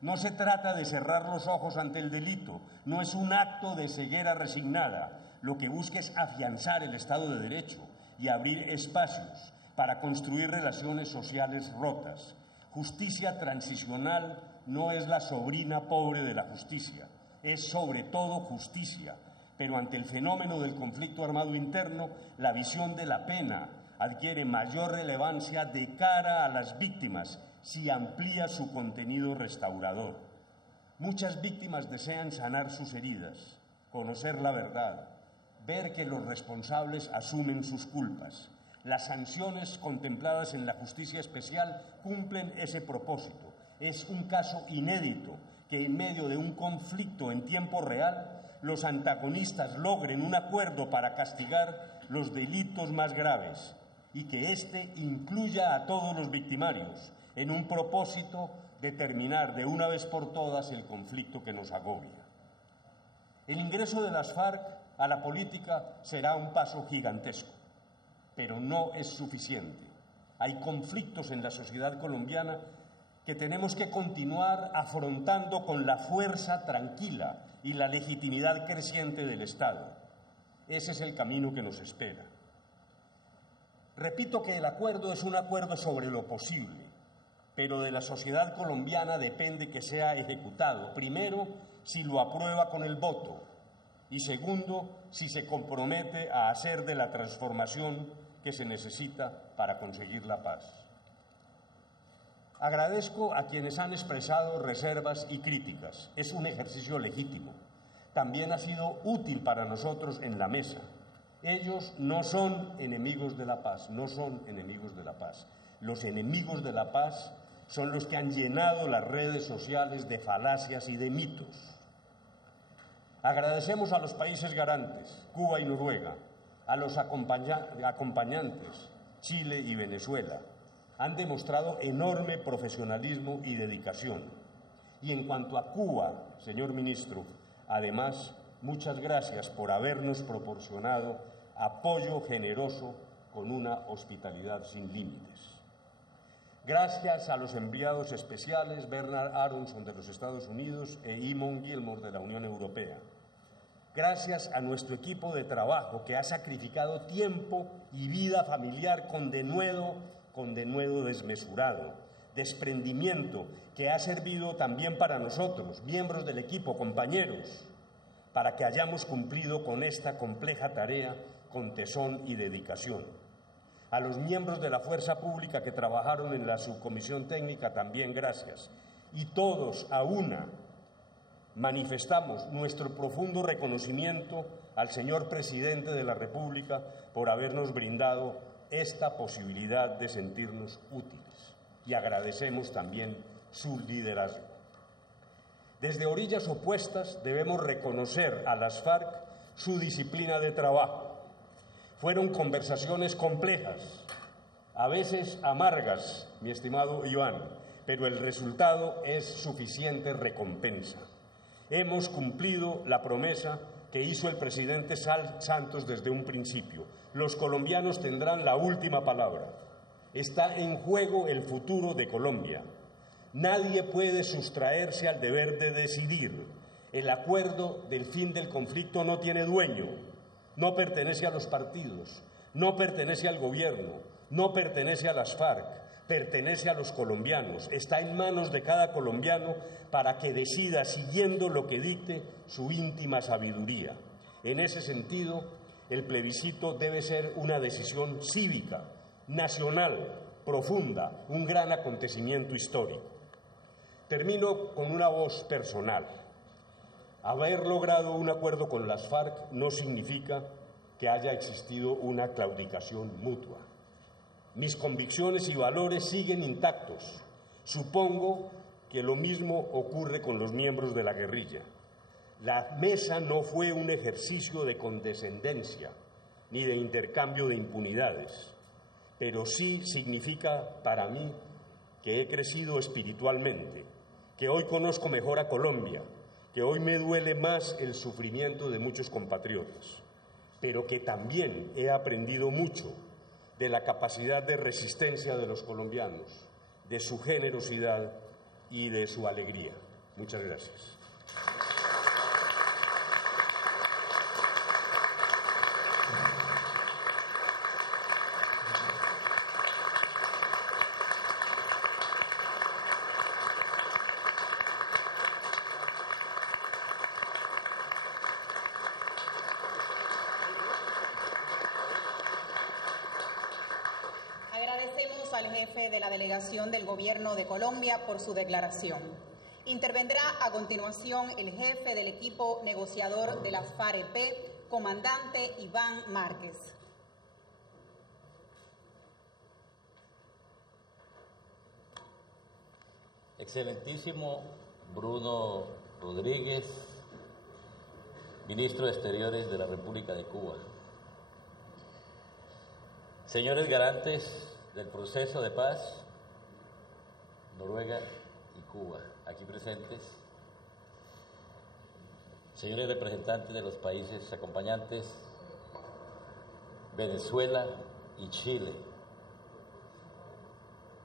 No se trata de cerrar los ojos ante el delito, no es un acto de ceguera resignada. Lo que busca es afianzar el Estado de Derecho y abrir espacios para construir relaciones sociales rotas. Justicia transicional no es la sobrina pobre de la justicia, es sobre todo justicia, pero ante el fenómeno del conflicto armado interno, la visión de la pena adquiere mayor relevancia de cara a las víctimas si amplía su contenido restaurador. Muchas víctimas desean sanar sus heridas, conocer la verdad, ver que los responsables asumen sus culpas. Las sanciones contempladas en la justicia especial cumplen ese propósito. Es un caso inédito que en medio de un conflicto en tiempo real los antagonistas logren un acuerdo para castigar los delitos más graves y que éste incluya a todos los victimarios en un propósito de terminar de una vez por todas el conflicto que nos agobia. El ingreso de las FARC a la política será un paso gigantesco, pero no es suficiente. Hay conflictos en la sociedad colombiana que tenemos que continuar afrontando con la fuerza tranquila y la legitimidad creciente del Estado. Ese es el camino que nos espera. Repito que el acuerdo es un acuerdo sobre lo posible, pero de la sociedad colombiana depende que sea ejecutado. Primero, si lo aprueba con el voto, y segundo, si se compromete a hacer de la transformación que se necesita para conseguir la paz. Agradezco a quienes han expresado reservas y críticas. Es un ejercicio legítimo. También ha sido útil para nosotros en la mesa. Ellos no son enemigos de la paz, no son enemigos de la paz. Los enemigos de la paz son los que han llenado las redes sociales de falacias y de mitos. Agradecemos a los países garantes, Cuba y Noruega, a los acompañantes, Chile y Venezuela. Han demostrado enorme profesionalismo y dedicación. Y en cuanto a Cuba, señor ministro, además, muchas gracias por habernos proporcionado apoyo generoso con una hospitalidad sin límites. Gracias a los enviados especiales Bernard Aronson de los Estados Unidos e Eamon Gilmore de la Unión Europea. Gracias a nuestro equipo de trabajo que ha sacrificado tiempo y vida familiar con denuedo desmesurado, desprendimiento que ha servido también para nosotros, miembros del equipo, compañeros, para que hayamos cumplido con esta compleja tarea con tesón y dedicación. A los miembros de la fuerza pública que trabajaron en la subcomisión técnica también gracias. Y todos a una manifestamos nuestro profundo reconocimiento al señor presidente de la República por habernos brindado esta posibilidad de sentirnos útiles. Y agradecemos también su liderazgo. Desde orillas opuestas debemos reconocer a las FARC su disciplina de trabajo. Fueron conversaciones complejas, a veces amargas, mi estimado Iván, pero el resultado es suficiente recompensa. Hemos cumplido la promesa que hizo el presidente Santos desde un principio. Los colombianos tendrán la última palabra. Está en juego el futuro de Colombia. Nadie puede sustraerse al deber de decidir. El acuerdo del fin del conflicto no tiene dueño, no pertenece a los partidos, no pertenece al gobierno, no pertenece a las FARC, pertenece a los colombianos. Está en manos de cada colombiano para que decida siguiendo lo que dicte su íntima sabiduría. En ese sentido, el plebiscito debe ser una decisión cívica, nacional, profunda, un gran acontecimiento histórico. Termino con una voz personal. Haber logrado un acuerdo con las FARC no significa que haya existido una claudicación mutua. Mis convicciones y valores siguen intactos. Supongo que lo mismo ocurre con los miembros de la guerrilla. La mesa no fue un ejercicio de condescendencia ni de intercambio de impunidades, pero sí significa para mí que he crecido espiritualmente, que hoy conozco mejor a Colombia, que hoy me duele más el sufrimiento de muchos compatriotas, pero que también he aprendido mucho de la capacidad de resistencia de los colombianos, de su generosidad y de su alegría. Muchas gracias. Agradecemos al jefe de la delegación del Gobierno de Colombia por su declaración. Intervendrá a continuación el jefe del equipo negociador de la FAREP, comandante Iván Márquez. Excelentísimo Bruno Rodríguez, Ministro de Exteriores de la República de Cuba. Señores garantes del proceso de paz, Noruega y Cuba, aquí presentes. Señores representantes de los países acompañantes, Venezuela y Chile.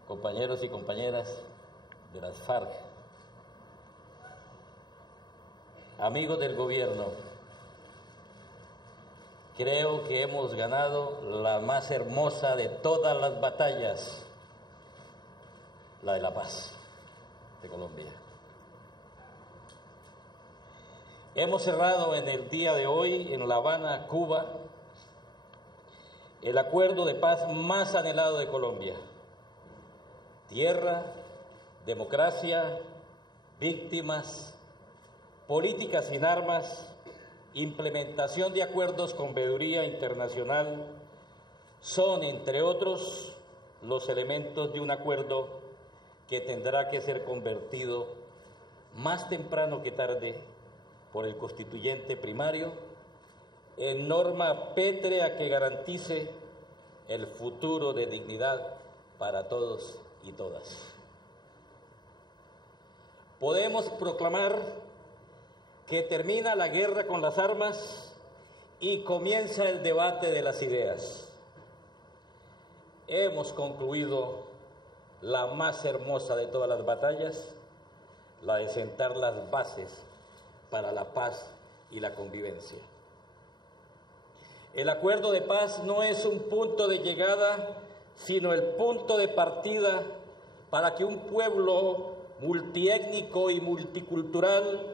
Compañeros y compañeras de las FARC. Amigos del gobierno, creo que hemos ganado la más hermosa de todas las batallas, la de la paz de Colombia. Hemos cerrado en el día de hoy en La Habana, Cuba, el acuerdo de paz más anhelado de Colombia. Tierra, democracia, víctimas, política sin armas, implementación de acuerdos con veeduría internacional son, entre otros, los elementos de un acuerdo que tendrá que ser convertido más temprano que tarde por el constituyente primario en norma pétrea que garantice el futuro de dignidad para todos y todas. Podemos proclamar que termina la guerra con las armas y comienza el debate de las ideas. Hemos concluido la más hermosa de todas las batallas, la de sentar las bases para la paz y la convivencia. El acuerdo de paz no es un punto de llegada, sino el punto de partida para que un pueblo multiétnico y multicultural,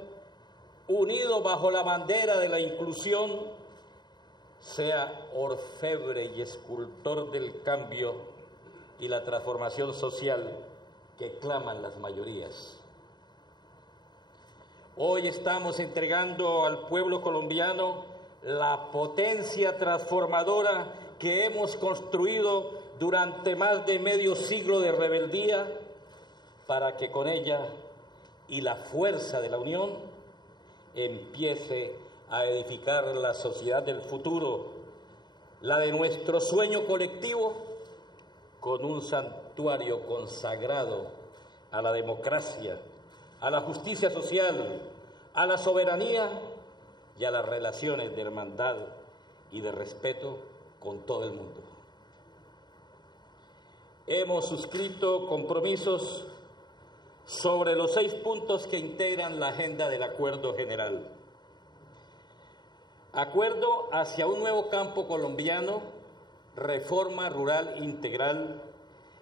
unido bajo la bandera de la inclusión, sea orfebre y escultor del cambio y la transformación social que claman las mayorías. Hoy estamos entregando al pueblo colombiano la potencia transformadora que hemos construido durante más de medio siglo de rebeldía, para que con ella y la fuerza de la unión empiece a edificar la sociedad del futuro, la de nuestro sueño colectivo, con un santuario consagrado a la democracia, a la justicia social, a la soberanía y a las relaciones de hermandad y de respeto con todo el mundo. Hemos suscrito compromisos sobre los 6 puntos que integran la agenda del Acuerdo General. Acuerdo hacia un nuevo campo colombiano, reforma rural integral,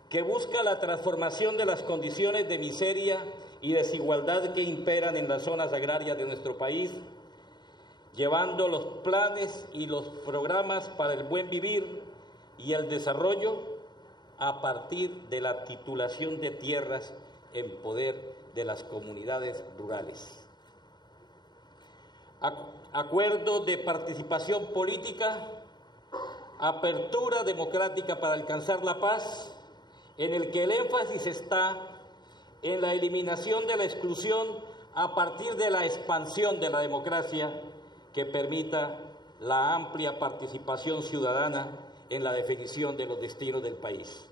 que busca la transformación de las condiciones de miseria y desigualdad que imperan en las zonas agrarias de nuestro país, llevando los planes y los programas para el buen vivir y el desarrollo a partir de la titulación de tierras en poder de las comunidades rurales. Acuerdo de participación política apertura democrática para alcanzar la paz, en el que el énfasis está en la eliminación de la exclusión a partir de la expansión de la democracia que permita la amplia participación ciudadana en la definición de los destinos del país.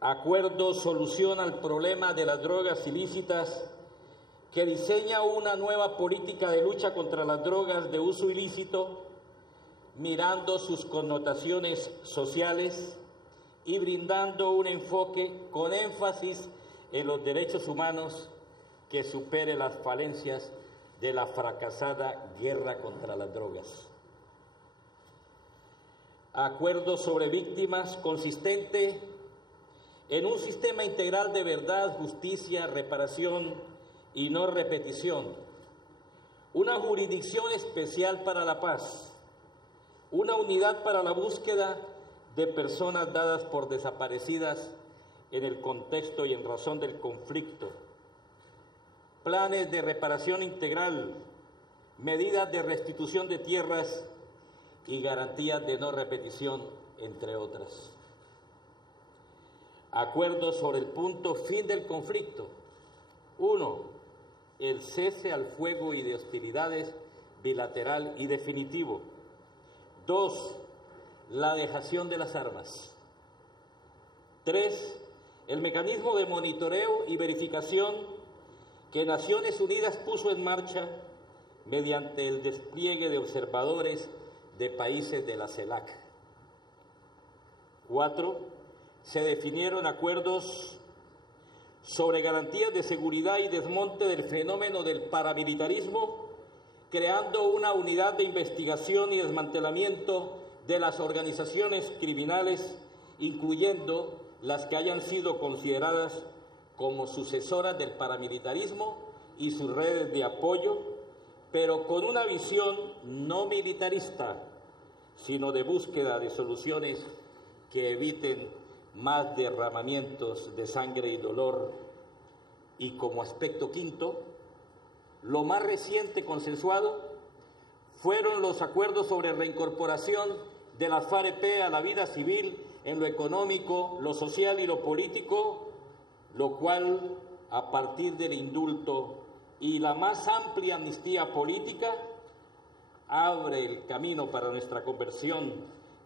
Acuerdo soluciona el problema de las drogas ilícitas, que diseña una nueva política de lucha contra las drogas de uso ilícito, mirando sus connotaciones sociales y brindando un enfoque con énfasis en los derechos humanos que supere las falencias de la fracasada guerra contra las drogas. Acuerdo sobre víctimas consistente en un sistema integral de verdad, justicia, reparación y no repetición, una jurisdicción especial para la paz, una unidad para la búsqueda de personas dadas por desaparecidas en el contexto y en razón del conflicto, planes de reparación integral, medidas de restitución de tierras y garantías de no repetición, entre otras. Acuerdos sobre el punto fin del conflicto. 1. El cese al fuego y de hostilidades bilateral y definitivo. 2. La dejación de las armas. 3. El mecanismo de monitoreo y verificación que Naciones Unidas puso en marcha mediante el despliegue de observadores de países de la CELAC. 4. Se definieron acuerdos sobre garantías de seguridad y desmonte del fenómeno del paramilitarismo, creando una unidad de investigación y desmantelamiento de las organizaciones criminales, incluyendo las que hayan sido consideradas como sucesoras del paramilitarismo y sus redes de apoyo, pero con una visión no militarista, sino de búsqueda de soluciones que eviten más derramamientos de sangre y dolor. Y como aspecto quinto, lo más reciente consensuado fueron los acuerdos sobre reincorporación de las FAREP a la vida civil en lo económico, lo social y lo político, lo cual, a partir del indulto y la más amplia amnistía política, abre el camino para nuestra conversión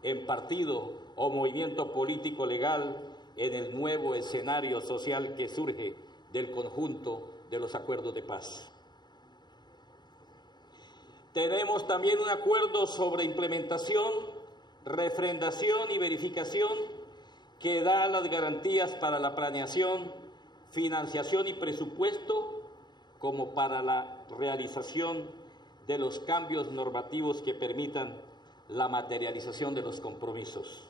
en partido o movimiento político legal en el nuevo escenario social que surge del conjunto de los acuerdos de paz. Tenemos también un acuerdo sobre implementación, refrendación y verificación que da las garantías para la planeación, financiación y presupuesto, como para la realización de los cambios normativos que permitan la materialización de los compromisos.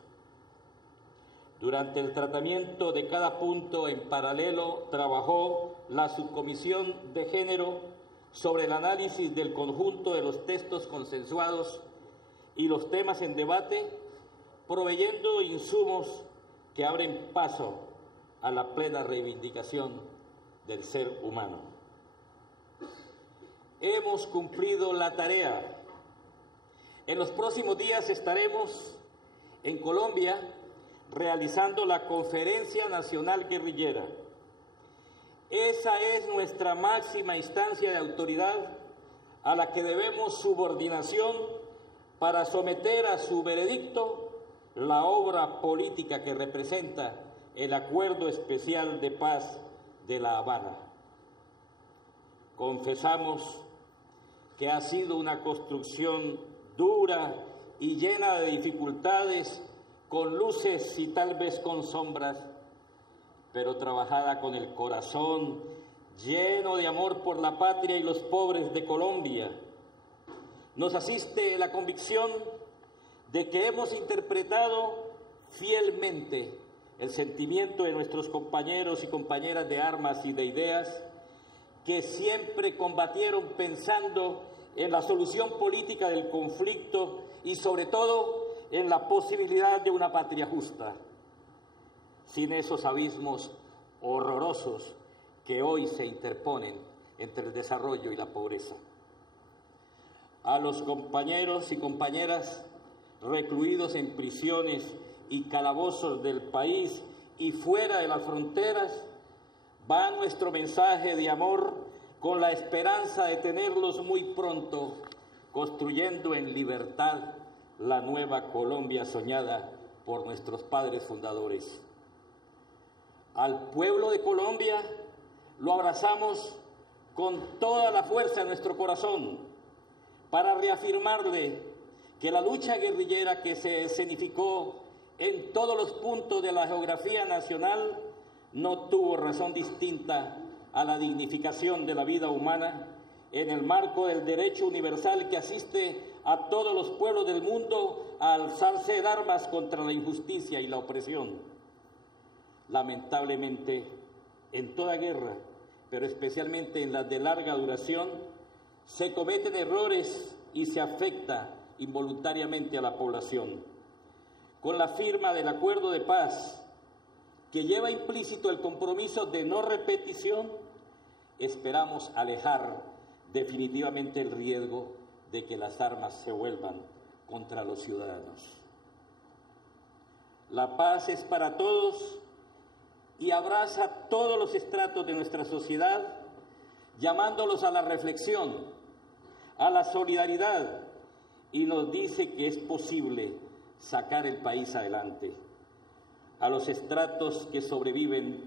Durante el tratamiento de cada punto en paralelo trabajó la Subcomisión de Género sobre el análisis del conjunto de los textos consensuados y los temas en debate, proveyendo insumos que abren paso a la plena reivindicación del ser humano. Hemos cumplido la tarea. En los próximos días estaremos en Colombia realizando la Conferencia Nacional Guerrillera. Esa es nuestra máxima instancia de autoridad a la que debemos subordinación para someter a su veredicto la obra política que representa el Acuerdo Especial de Paz de La Habana. Confesamos que ha sido una construcción dura y llena de dificultades, con luces y tal vez con sombras, pero trabajada con el corazón lleno de amor por la patria y los pobres de Colombia. Nos asiste la convicción de que hemos interpretado fielmente el sentimiento de nuestros compañeros y compañeras de armas y de ideas, que siempre combatieron pensando en la solución política del conflicto y sobre todo en la posibilidad de una patria justa, sin esos abismos horrorosos que hoy se interponen entre el desarrollo y la pobreza. A los compañeros y compañeras recluidos en prisiones y calabozos del país y fuera de las fronteras, va nuestro mensaje de amor con la esperanza de tenerlos muy pronto, construyendo en libertad la nueva Colombia soñada por nuestros padres fundadores. Al pueblo de Colombia lo abrazamos con toda la fuerza de nuestro corazón para reafirmarle que la lucha guerrillera que se escenificó en todos los puntos de la geografía nacional no tuvo razón distinta a la dignificación de la vida humana en el marco del derecho universal que asiste a todos los pueblos del mundo a alzarse en armas contra la injusticia y la opresión. Lamentablemente, en toda guerra, pero especialmente en las de larga duración, se cometen errores y se afecta involuntariamente a la población. Con la firma del acuerdo de paz, que lleva implícito el compromiso de no repetición, esperamos alejar definitivamente el riesgo de que las armas se vuelvan contra los ciudadanos. La paz es para todos y abraza todos los estratos de nuestra sociedad, llamándolos a la reflexión, a la solidaridad, y nos dice que es posible sacar el país adelante. A los estratos que sobreviven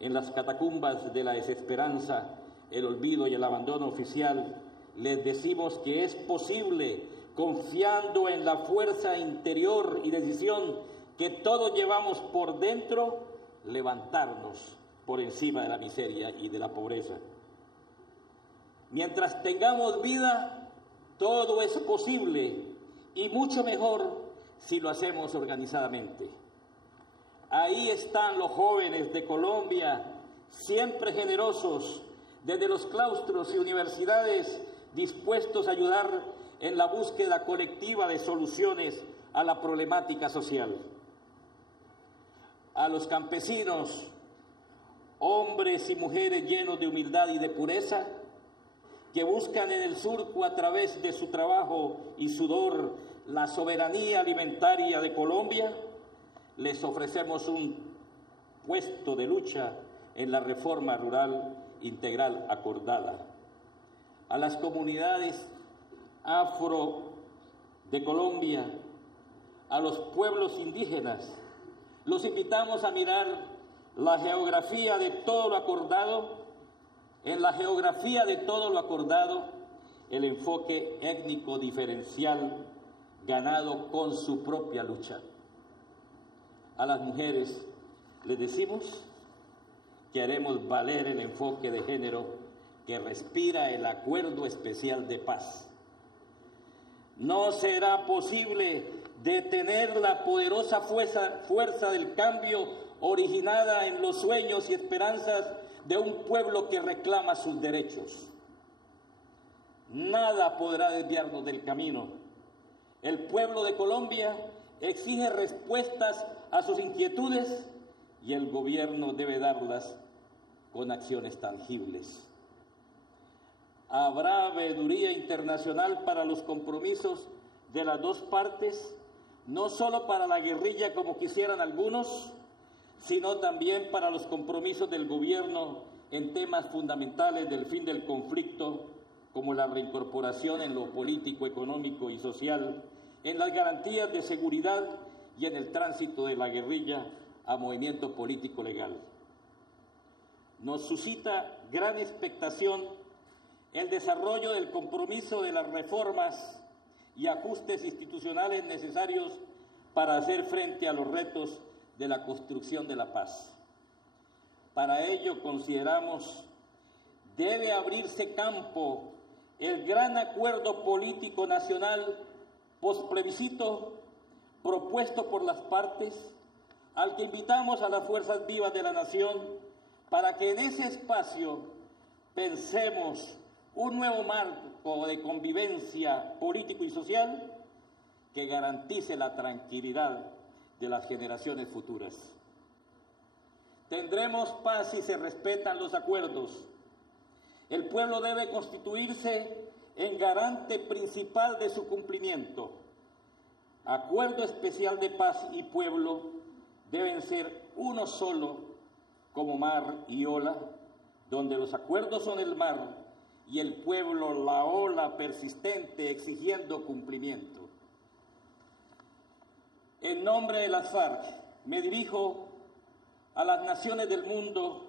en las catacumbas de la desesperanza, el olvido y el abandono oficial, les decimos que es posible, confiando en la fuerza interior y decisión que todos llevamos por dentro, levantarnos por encima de la miseria y de la pobreza. Mientras tengamos vida, todo es posible y mucho mejor si lo hacemos organizadamente. Ahí están los jóvenes de Colombia, siempre generosos, desde los claustros y universidades, dispuestos a ayudar en la búsqueda colectiva de soluciones a la problemática social. A los campesinos, hombres y mujeres llenos de humildad y de pureza, que buscan en el surco a través de su trabajo y sudor la soberanía alimentaria de Colombia, les ofrecemos un puesto de lucha en la reforma rural integral acordada. A las comunidades afro de Colombia, a los pueblos indígenas, los invitamos a mirar la geografía de todo lo acordado. En la geografía de todo lo acordado, el enfoque étnico diferencial ganado con su propia lucha. A las mujeres les decimos que haremos valer el enfoque de género que respira el acuerdo especial de paz. No será posible detener la poderosa fuerza del cambio originada en los sueños y esperanzas de un pueblo que reclama sus derechos. Nada podrá desviarnos del camino. El pueblo de Colombia exige respuestas a sus inquietudes y el gobierno debe darlas con acciones tangibles. Habrá veeduría internacional para los compromisos de las dos partes, no solo para la guerrilla como quisieran algunos, sino también para los compromisos del gobierno en temas fundamentales del fin del conflicto, como la reincorporación en lo político, económico y social, en las garantías de seguridad y en el tránsito de la guerrilla a movimiento político legal. Nos suscita gran expectación el desarrollo del compromiso de las reformas y ajustes institucionales necesarios para hacer frente a los retos de la construcción de la paz. Para ello consideramos debe abrirse campo el gran acuerdo político nacional postplebiscito propuesto por las partes, al que invitamos a las fuerzas vivas de la nación para que en ese espacio pensemos un nuevo marco de convivencia político y social que garantice la tranquilidad de las generaciones futuras. Tendremos paz si se respetan los acuerdos. El pueblo debe constituirse en garante principal de su cumplimiento. Acuerdo especial de paz y pueblo deben ser uno solo, como mar y ola, donde los acuerdos son el mar y el pueblo la ola persistente exigiendo cumplimiento. En nombre de las FARC me dirijo a las naciones del mundo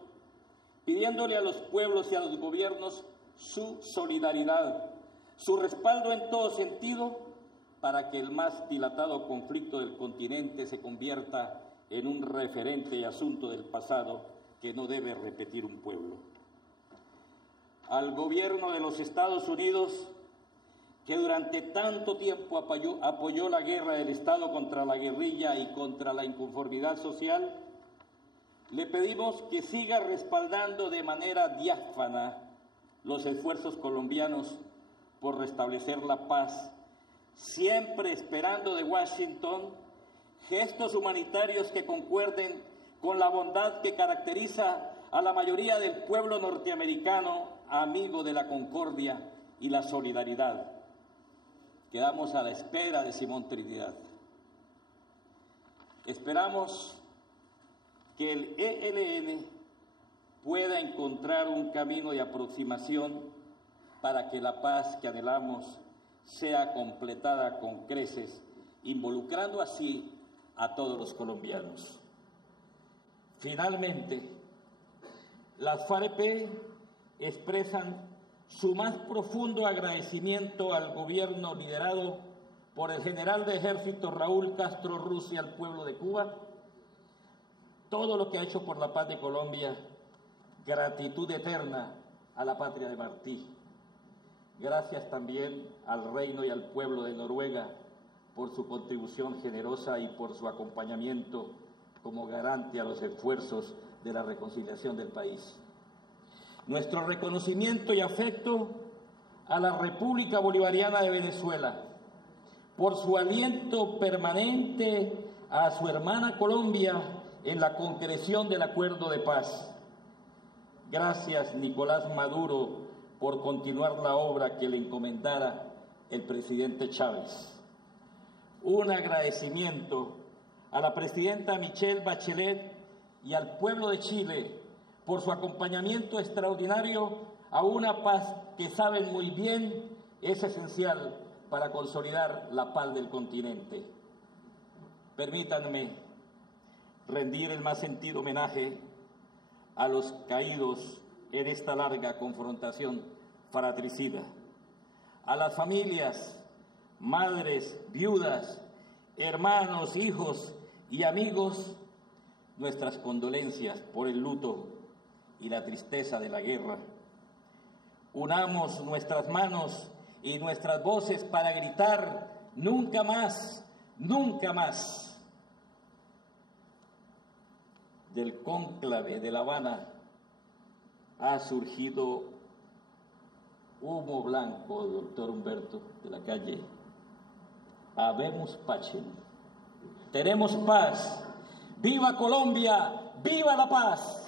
pidiéndole a los pueblos y a los gobiernos su solidaridad, su respaldo en todo sentido para que el más dilatado conflicto del continente se convierta en un referente y asunto del pasado que no debe repetir un pueblo. Al gobierno de los Estados Unidos, que durante tanto tiempo apoyó la guerra del Estado contra la guerrilla y contra la inconformidad social, le pedimos que siga respaldando de manera diáfana los esfuerzos colombianos por restablecer la paz, siempre esperando de Washington gestos humanitarios que concuerden con la bondad que caracteriza a la mayoría del pueblo norteamericano, amigo de la concordia y la solidaridad. Quedamos a la espera de Simón Trinidad. Esperamos que el ELN pueda encontrar un camino de aproximación para que la paz que anhelamos sea completada con creces, involucrando así a todos los colombianos. Finalmente, las FAREP expresan su más profundo agradecimiento al gobierno liderado por el general de ejército Raúl Castro Ruz y al pueblo de Cuba, todo lo que ha hecho por la paz de Colombia, gratitud eterna a la patria de Martí. Gracias también al reino y al pueblo de Noruega por su contribución generosa y por su acompañamiento como garante a los esfuerzos de la reconciliación del país. Nuestro reconocimiento y afecto a la República Bolivariana de Venezuela por su aliento permanente a su hermana Colombia en la concreción del acuerdo de paz. Gracias, Nicolás Maduro, por continuar la obra que le encomendara el presidente Chávez. Un agradecimiento a la presidenta Michelle Bachelet y al pueblo de Chile por su acompañamiento extraordinario a una paz que saben muy bien es esencial para consolidar la paz del continente. Permítanme rendir el más sentido homenaje a los caídos en esta larga confrontación fratricida, a las familias, madres, viudas, hermanos, hijos y amigos, nuestras condolencias por el luto y la tristeza de la guerra. Unamos nuestras manos y nuestras voces para gritar nunca más, nunca más. Del cónclave de La Habana ha surgido humo blanco, doctor Humberto de la Calle. Habemus pacem. Tenemos paz. ¡Viva Colombia! ¡Viva la paz!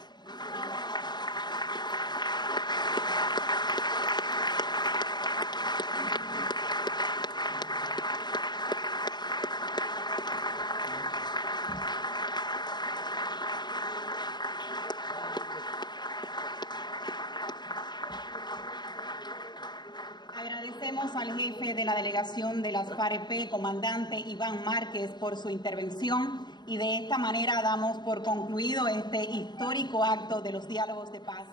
Agradecemos al jefe de la delegación de las FAREP, comandante Iván Márquez, por su intervención y de esta manera damos por concluido este histórico acto de los diálogos de paz.